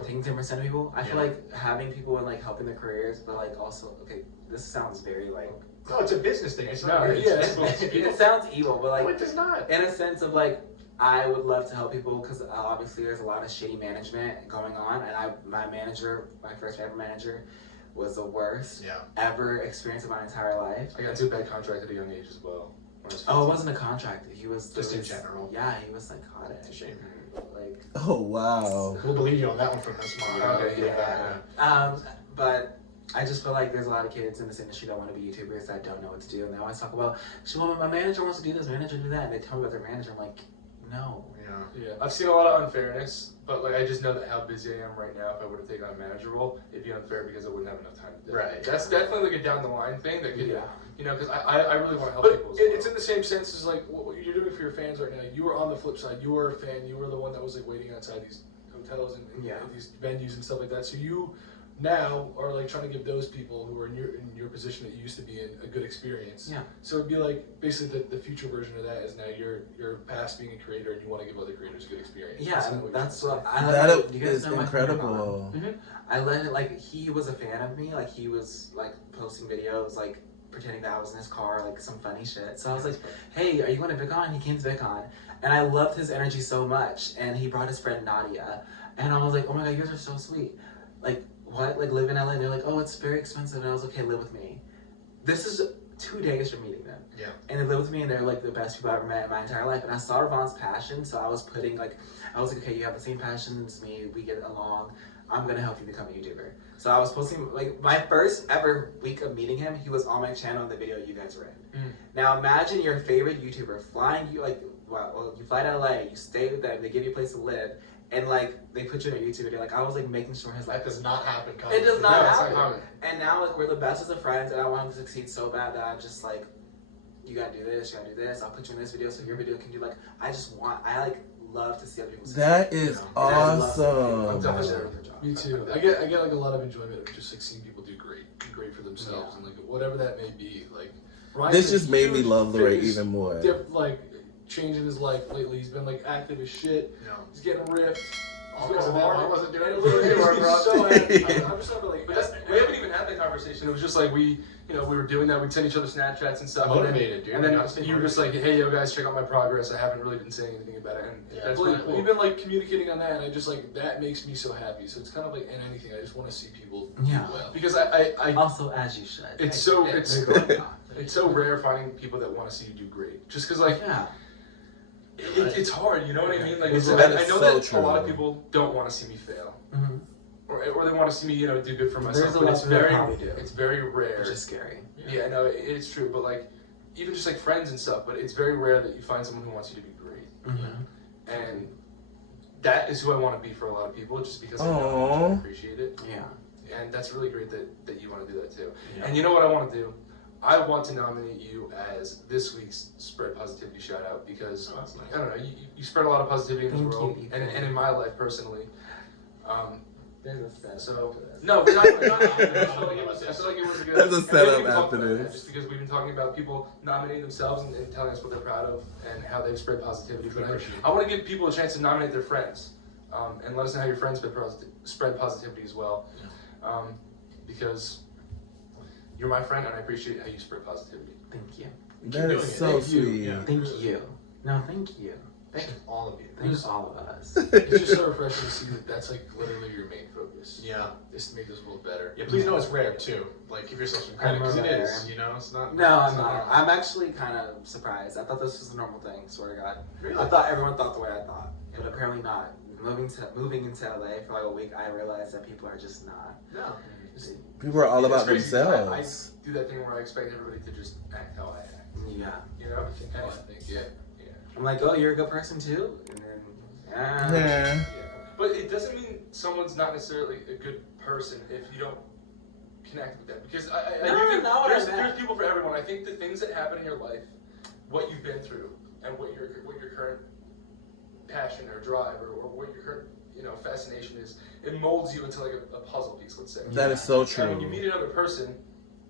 taking 10% of people. I feel Yeah. like having people and like helping their careers, but like also okay, this sounds very like No, it's a business thing. It's No, not. yeah, it's it's business. both. it sounds evil, but No, like it does not. in a sense of like I would love to help people because obviously there's a lot of shitty management going on, and my first ever manager was the worst Yeah. ever experience of my entire life. I got into a bad contract at a young age as well. When I was Oh, it 15. wasn't a contract. He was Just in was- general. Yeah, he was psychotic. It's a shame. Like, Oh wow. We'll believe you on that one from this mom. Okay, yeah. But I just feel like there's a lot of kids in this industry that want to be YouTubers that don't know what to do, and they always talk about, my manager wants to do this, manager do that, and they tell me about their manager. I'm like, no. Yeah. Yeah, I've seen a lot of unfairness, but like I just know that how busy I am right now. If I were to take on a manager role, it'd be unfair because I wouldn't have enough time to do it. Right. That's definitely like a down the line thing that could, Yeah. you know, because I really want to help But people. As well. it's in the same sense as like what you're doing for your fans right now. You were on the flip side. You were a fan. You were the one that was like waiting outside these hotels and these venues and stuff like that. So you now are like trying to give those people who are in your position that you used to be in a good experience. Yeah. So it'd be like basically the future version of that is now you're past being a creator and you want to give other creators a good experience. Yeah, that's what I That you guys is know my incredible. I let it, like, he was a fan of me, like, he was, like, posting videos, like, pretending that I was in his car, like, some funny shit. So I was like, hey, are you going to VidCon? He came to VidCon. And I loved his energy so much. And he brought his friend Nadia. And I was like, oh my god, you guys are so sweet. Like, what? Like, live in LA? And they're like, oh, it's very expensive. And I was like, okay, live with me. This is 2 days from meeting them. Yeah. And they lived with me, and they're, like, the best people I've ever met in my entire life. And I saw Ravon's passion, so I was putting, like, okay, you have the same passion as me. We get along. I'm going to help you become a YouTuber. So I was posting, like, my first ever week of meeting him, he was on my channel in the video you guys were in. Now imagine your favorite YouTuber flying you, like, well, you fly to LA, you stay with them, they give you a place to live, and, like, they put you in a YouTube video. Like, I was, like, making sure his life... That does not happen. It does not No, it's happen. not common. And now, like, we're the bestest of friends, and I want him to succeed so bad that I'm just, like, you gotta do this, you gotta do this, I'll put you in this video so your video can do, like, I, like, love to see other people succeed. That is I'm awesome. definitely there with your job. Me too. I get like a lot of enjoyment of just like seeing people do great for themselves and like whatever that may be. Like This just made me love Larray fitness even more. Like changing his life lately. He's been like active as shit. Yeah. He's getting ripped. All because of that, I wasn't doing it. He's so happy. I'm just like, But we haven't even had that conversation. It was just like we were doing that. We'd send each other Snapchats and stuff. Motivated, dude. And then You gotta stay you were just like, hey, yo, guys, check out my progress. I haven't really been saying anything about it. And that's really cool. We've been like communicating on that, and I just like that makes me so happy. So it's kind of like in anything, I just want to see people do well. Because I Also, as you should. it's so rare finding people that want to see you do great. Just because like it's hard, you know what I mean? Like I know that a lot of people don't want to see me fail. Or they want to see me, do good for myself. But it's very rare. Which is scary. Yeah, no, it's true. But like, even just like friends and stuff. But it's very rare that you find someone who wants you to be great. And that is who I want to be for a lot of people, just because I know how much I appreciate it. Yeah. And that's really great that you want to do that too. Yeah. And you know what I want to do? I want to nominate you as this week's Spread Positivity shout out because that's nice. I don't know, you spread a lot of positivity in this world and in my life personally. There's a setup. So no, we're not. I feel like it was a good. There's a setup after this. Just because we've been talking about people nominating themselves and telling us what they're proud of and how they've spread positivity. But I want to give people a chance to nominate their friends and let us know how your friends spread positivity as well. Because you're my friend and I appreciate how you spread positivity. Thank you. That is so sweet. Thank you. No, thank you. Thank all of you. Thanks all of us. It's just so refreshing to see that that's like literally your main focus. Yeah. Is to make this world better. Yeah, please know it's rare too. Like, give yourself some credit because it is. It's not. No, it's I'm not. normal. I'm actually kind of surprised. I thought this was a normal thing. Swear to God. Really? I thought everyone thought the way I thought, but apparently not. Moving into LA for like a week, I realized that people are just not. No. People are all It's about crazy. themselves. I do that thing where I expect everybody to just act how I act. Yeah. You know? I think how I think. Yeah. I'm like, oh, you're a good person too, and then Yeah. But it doesn't mean someone's not necessarily a good person if you don't connect with them. Because there's people for everyone. I think the things that happen in your life, what you've been through, and what your current passion or drive or what your current fascination is, it molds you into like a puzzle piece. Let's say That is so true. And when you meet another person,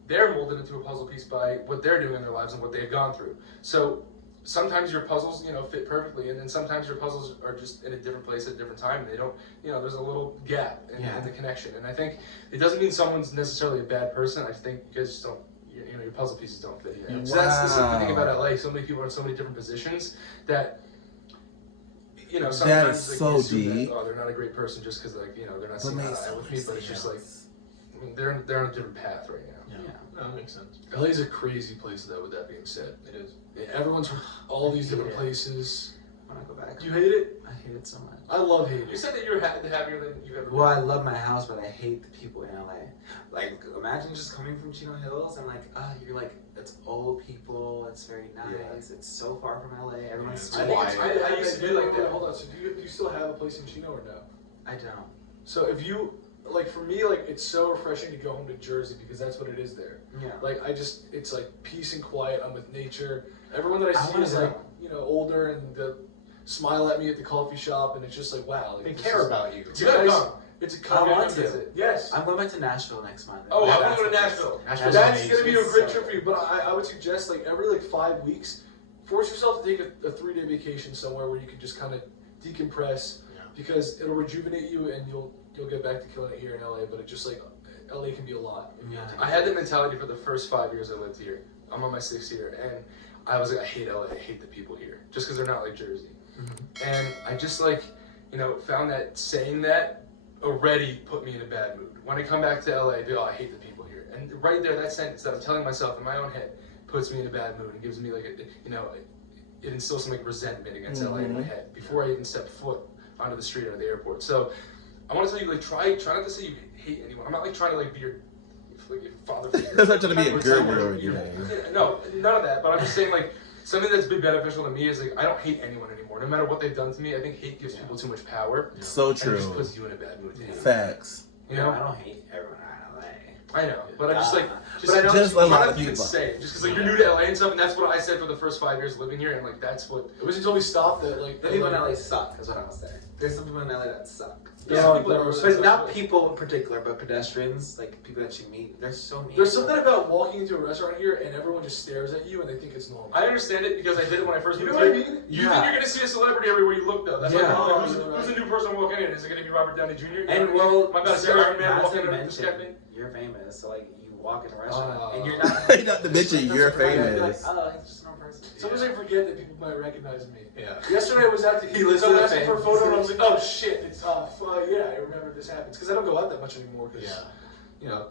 they're molded into a puzzle piece by what they're doing in their lives and what they've gone through. So sometimes your puzzles, fit perfectly, and then sometimes your puzzles are just in a different place at a different time, and they don't, there's a little gap in the connection. And I think it doesn't mean someone's necessarily a bad person. I think you guys just don't, your puzzle pieces don't fit yet. Wow. So that's the thing about LA. So many people are in so many different positions that, sometimes that is so deep. That, they're not a great person just because they're not seeing eye to eye with me, but it's just like, they're on a different path right now. No, that makes sense. LA's a crazy place though, with that being said. It is. Everyone's from all these different places. When I go back. back. You hate it? I hate it so much. I love hating. You said that you're happier than you've ever been. Well, I love my house, but I hate the people in LA. Like, imagine just coming from Chino Hills and like, you're like, it's old people, it's very nice, it's so far from LA, everyone's sweet. I used to be like that. Hold on, so do you still have a place in Chino or no? I don't. So if you, like for me, like it's so refreshing to go home to Jersey because that's what it is there. Yeah. Like it's like peace and quiet, I'm with nature. Everyone that I see wanna is go. like, you know, older and they smile at me at the coffee shop and it's just like, wow. Like, They this care is- about you. It's a nice, it's a I want comfort to. visit. Yes. I'm going back to Nashville next month. Oh, I want That's to go to the place. Nashville. Nashville's That's amazing. gonna be a great So trip for you, but I would suggest like every like 5 weeks, force yourself to take a 3-day vacation somewhere where you can just kind of decompress Yeah. because it'll rejuvenate you and you'll get back to killing it here in LA. But it just like LA can be a lot. Yeah. I had that mentality for the first 5 years I lived here. I'm on my 6th year, and I was like, I hate LA. I hate the people here, just because they're not like Jersey. And I just like, you know, found that saying that already put me in a bad mood. When I come back to LA, I go, oh, I hate the people here. And right there, that sentence that I'm telling myself in my own head puts me in a bad mood and gives me like a, you know, it instills some like resentment against LA in my head before I even step foot onto the street or the airport. So I want to tell you, like, try not to say you hate anyone. I'm not like trying to like be your father figure. That's not trying to be a Trying girl, to- you know. Yeah, no, none of that. But I'm just saying, like, something that's been beneficial to me is like I don't hate anyone anymore. No matter what they've done to me, I think hate gives people too much power. So And it just true. puts you in a bad mood to hate. Facts. You I know? don't hate everyone in LA. I know, but I'm just like, But I don't just a try lot not of to even people. say it, just because like you're new to LA and stuff, and that's what I said for the first 5 years living here, and like that's what. It was until we stopped that like The people in LA suck, is what I was saying. There's some people in LA that suck. There's Yeah, people that are but not people in particular, but pedestrians, like people that you meet, they're so mean. There's something about walking into a restaurant here and everyone just stares at you and they think it's normal. I understand it because I did it when I first You moved know what I here. mean? You think you're gonna see a celebrity everywhere you look, though. That's Yeah. like, who's a new person walking in? Is it gonna be Robert Downey Jr.? And well, my bad, sir, Iron Man not walking to in this cafe. mention, you're famous, so like you walk in a restaurant and you're not. Not to mention you're famous. Oh, he's just a normal person. Sometimes I forget that people might recognize me. Yeah. Yesterday I was out to eat, lives someone in asked me the for a fame. photo and I was like, oh shit, it's yeah, I remember this happens. Because I don't go out that much anymore because, Yeah. you know,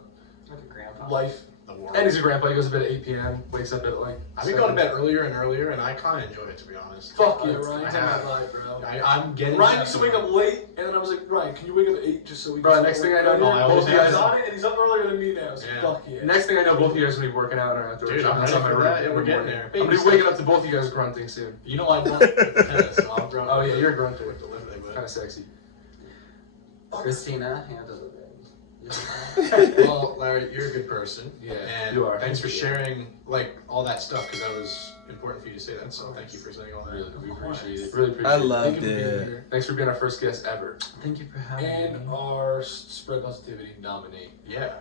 Like a grandpa. life. The world. And he's a grandpa. He goes to bed at 8 p.m. Wakes up at like. I've been going to bed earlier and earlier, and I kind of enjoy it, to be honest. Fuck yeah, It's- Ryan, I tell my have- life, bro. I'm getting. Ryan used to wake up late and then I was like, Ryan, can you wake up at 8 just so we can Bro, start next thing I working know, earlier? I always Both you guys have. on it and he's up earlier than me now, so Yeah. fuck yeah. Next thing I know, both of you guys will be working out in our outdoor Dude, shop. I'm That's ready on my for room that. in Yeah, we're the getting morning. there. I'm gonna be waking up to both of you guys grunting soon. You know, I want tennis, so I'm drunk. Oh yeah, you're a grunter. Deliberately, Kind but of sexy. Christina, handle it. well, Larry, you're a good person. Yeah, and you are. Thanks for Thank you. sharing like all that stuff because that was important for you to say that. So thank you for saying all that. Really, we course. appreciate it. Really appreciate I it. loved Thank you for being it. here. Thanks for being our first guest ever. Thank you for having And me. our spread positivity nominee. Yeah,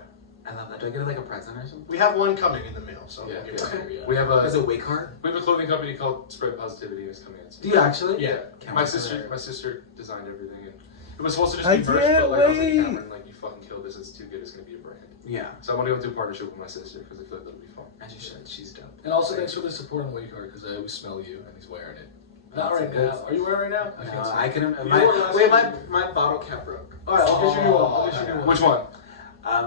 I love that. Do I get like a present or something? we have one coming in the mail, so Yeah, we'll give it okay. to you. Yeah. We have Is a it weight card? clothing company called Spread Positivity, and it's coming in soon. Do you actually? Yeah. Can't My wait for sister that. designed everything, and it was supposed to just I be merch, can't but like I was like, wait. Cameron, like you fucking killed this. It's too good. It's gonna be a brand. Yeah, So I want to go into a partnership with my sister because I feel like that'll be fun. and you should. She's dope. And also thanks for the support on the weight card because I always smell you and he's wearing it. Not That's right good. now. Are you wearing it right now? I No, can't see. I couldn't. You My, wore it last wait, time. my bottle cap broke. Alright, I'll get you a new one. I'll get you a new one. Which one?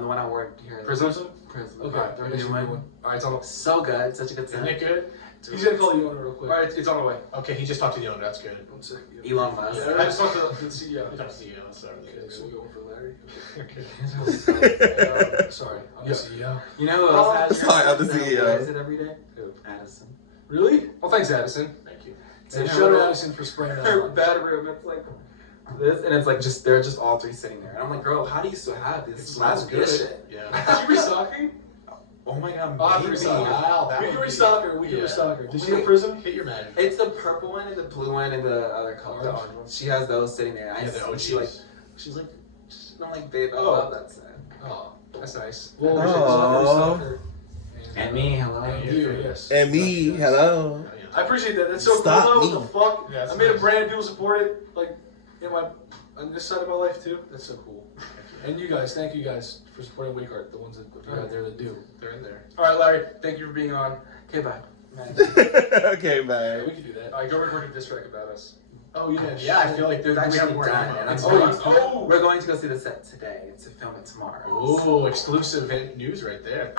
The one I wore here. Prism? Prison. Okay, The I'll get you a new new one. one. All right, it's on the. So good. Such a good Isn't scent. it good? He's gonna call the owner real quick. All right, it's on the way. Okay, he just talked to the owner. That's good. One second. Elon Musk. Yeah, I just talked to the CEO. That's the sorry. Okay, so we're going for Larry. Okay. Sorry, I'm the Yeah. CEO. You know who else has Sorry, I'm the that CEO. wears it every day? Who? Addison. Really? Well, thanks, Addison. Thank you. Hey, in her shout out room- Addison for spraying that Her on. bedroom. It's like this, and it's like just they're just all three sitting there. And I'm like, girl, how do you still have this? It This smells is good. shit. Yeah. Is she restocking? Oh my god, I'll have to maybe. restock it. Wow, that We would can be- restock her. We can yeah. restock her. Did she Wait. have Prism? Hit your magic. It's the purple one and the blue one and the other color. Orange. The one. She has those sitting there. Yeah, the OGs. She's like, I'm like, babe, I Oh. love that scent. Oh, that's nice. Well, we Aw. should restock her. And me, hello. And Yeah. you, yes. And me, hello. I appreciate that. That's so Stop cool though. me. What the fuck? Yeah, that's I made a nice. brand. People support it. Like in my on this side of my life too. That's so cool. And you guys, thank you guys for supporting Waycart. The ones that are out there that do. They're in there. All right, Larry. Thank you for being on. Okay, bye. Okay, Yeah, bye. we can do that. All right, go record a diss track about us. Oh yeah. Yeah, I feel like It's we have actually more done, ammo. and I'm Oh, going we're going to go see the set today to film it tomorrow. Ooh, exclusive news right there.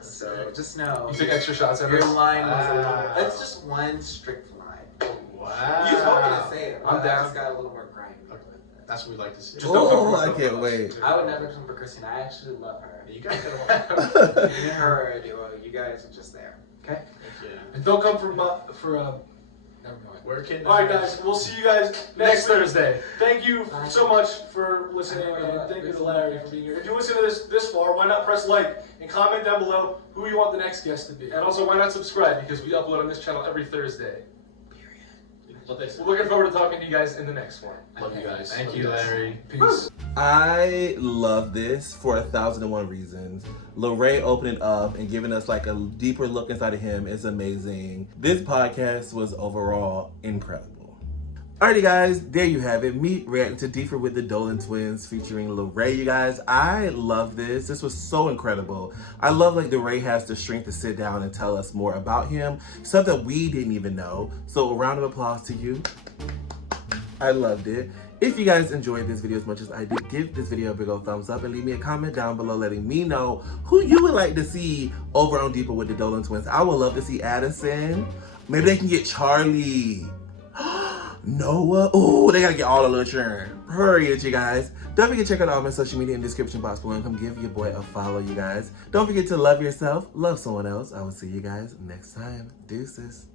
So just know You took extra shots at your us. line was a little. Wow. It's just one strict line. Wow. Wow. You told me to say it. I'm but down. I just got a little more grimy with it. That's what we like to see. Just don't come Oh, for I myself can't first. wait. I would never come for Christina. I actually love her. You guys get along. Me and her are a duo. You guys are just there. Okay? Yeah. And don't come for never mind. Where can All right, guys. We'll see you guys Next week. Thursday. Thank you so much for listening, and thank you to Larry for being here. If you listen to this far, why not press like and comment down below who you want the next guest to be. And also, why not subscribe? Because we upload on this channel every Thursday. What they say. We're looking forward to talking to you guys in the next one. Love you guys. Thank Love you, guys. Larry. Peace. I love this for 1,001 reasons. Larray opening up and giving us like a deeper look inside of him is amazing. This podcast was overall incredible. Alrighty guys, there you have it. Me reacting to Deeper with the Dolan twins featuring Larray, you guys. I love this. This was so incredible. I love like Larray has the strength to sit down and tell us more about him, stuff that we didn't even know. So a round of applause to you. I loved it. If you guys enjoyed this video as much as I did, give this video a big old thumbs up and leave me a comment down below letting me know who you would like to see over on Deeper with the Dolan twins. I would love to see Addison. Maybe they can get Charlie. Noah. Oh, they gotta get all the little churn. Hurry it, you guys. Don't forget to check out all my social media in the description box below and come give your boy a follow, you guys. Don't forget to love yourself, love someone else. I will see you guys next time. Deuces.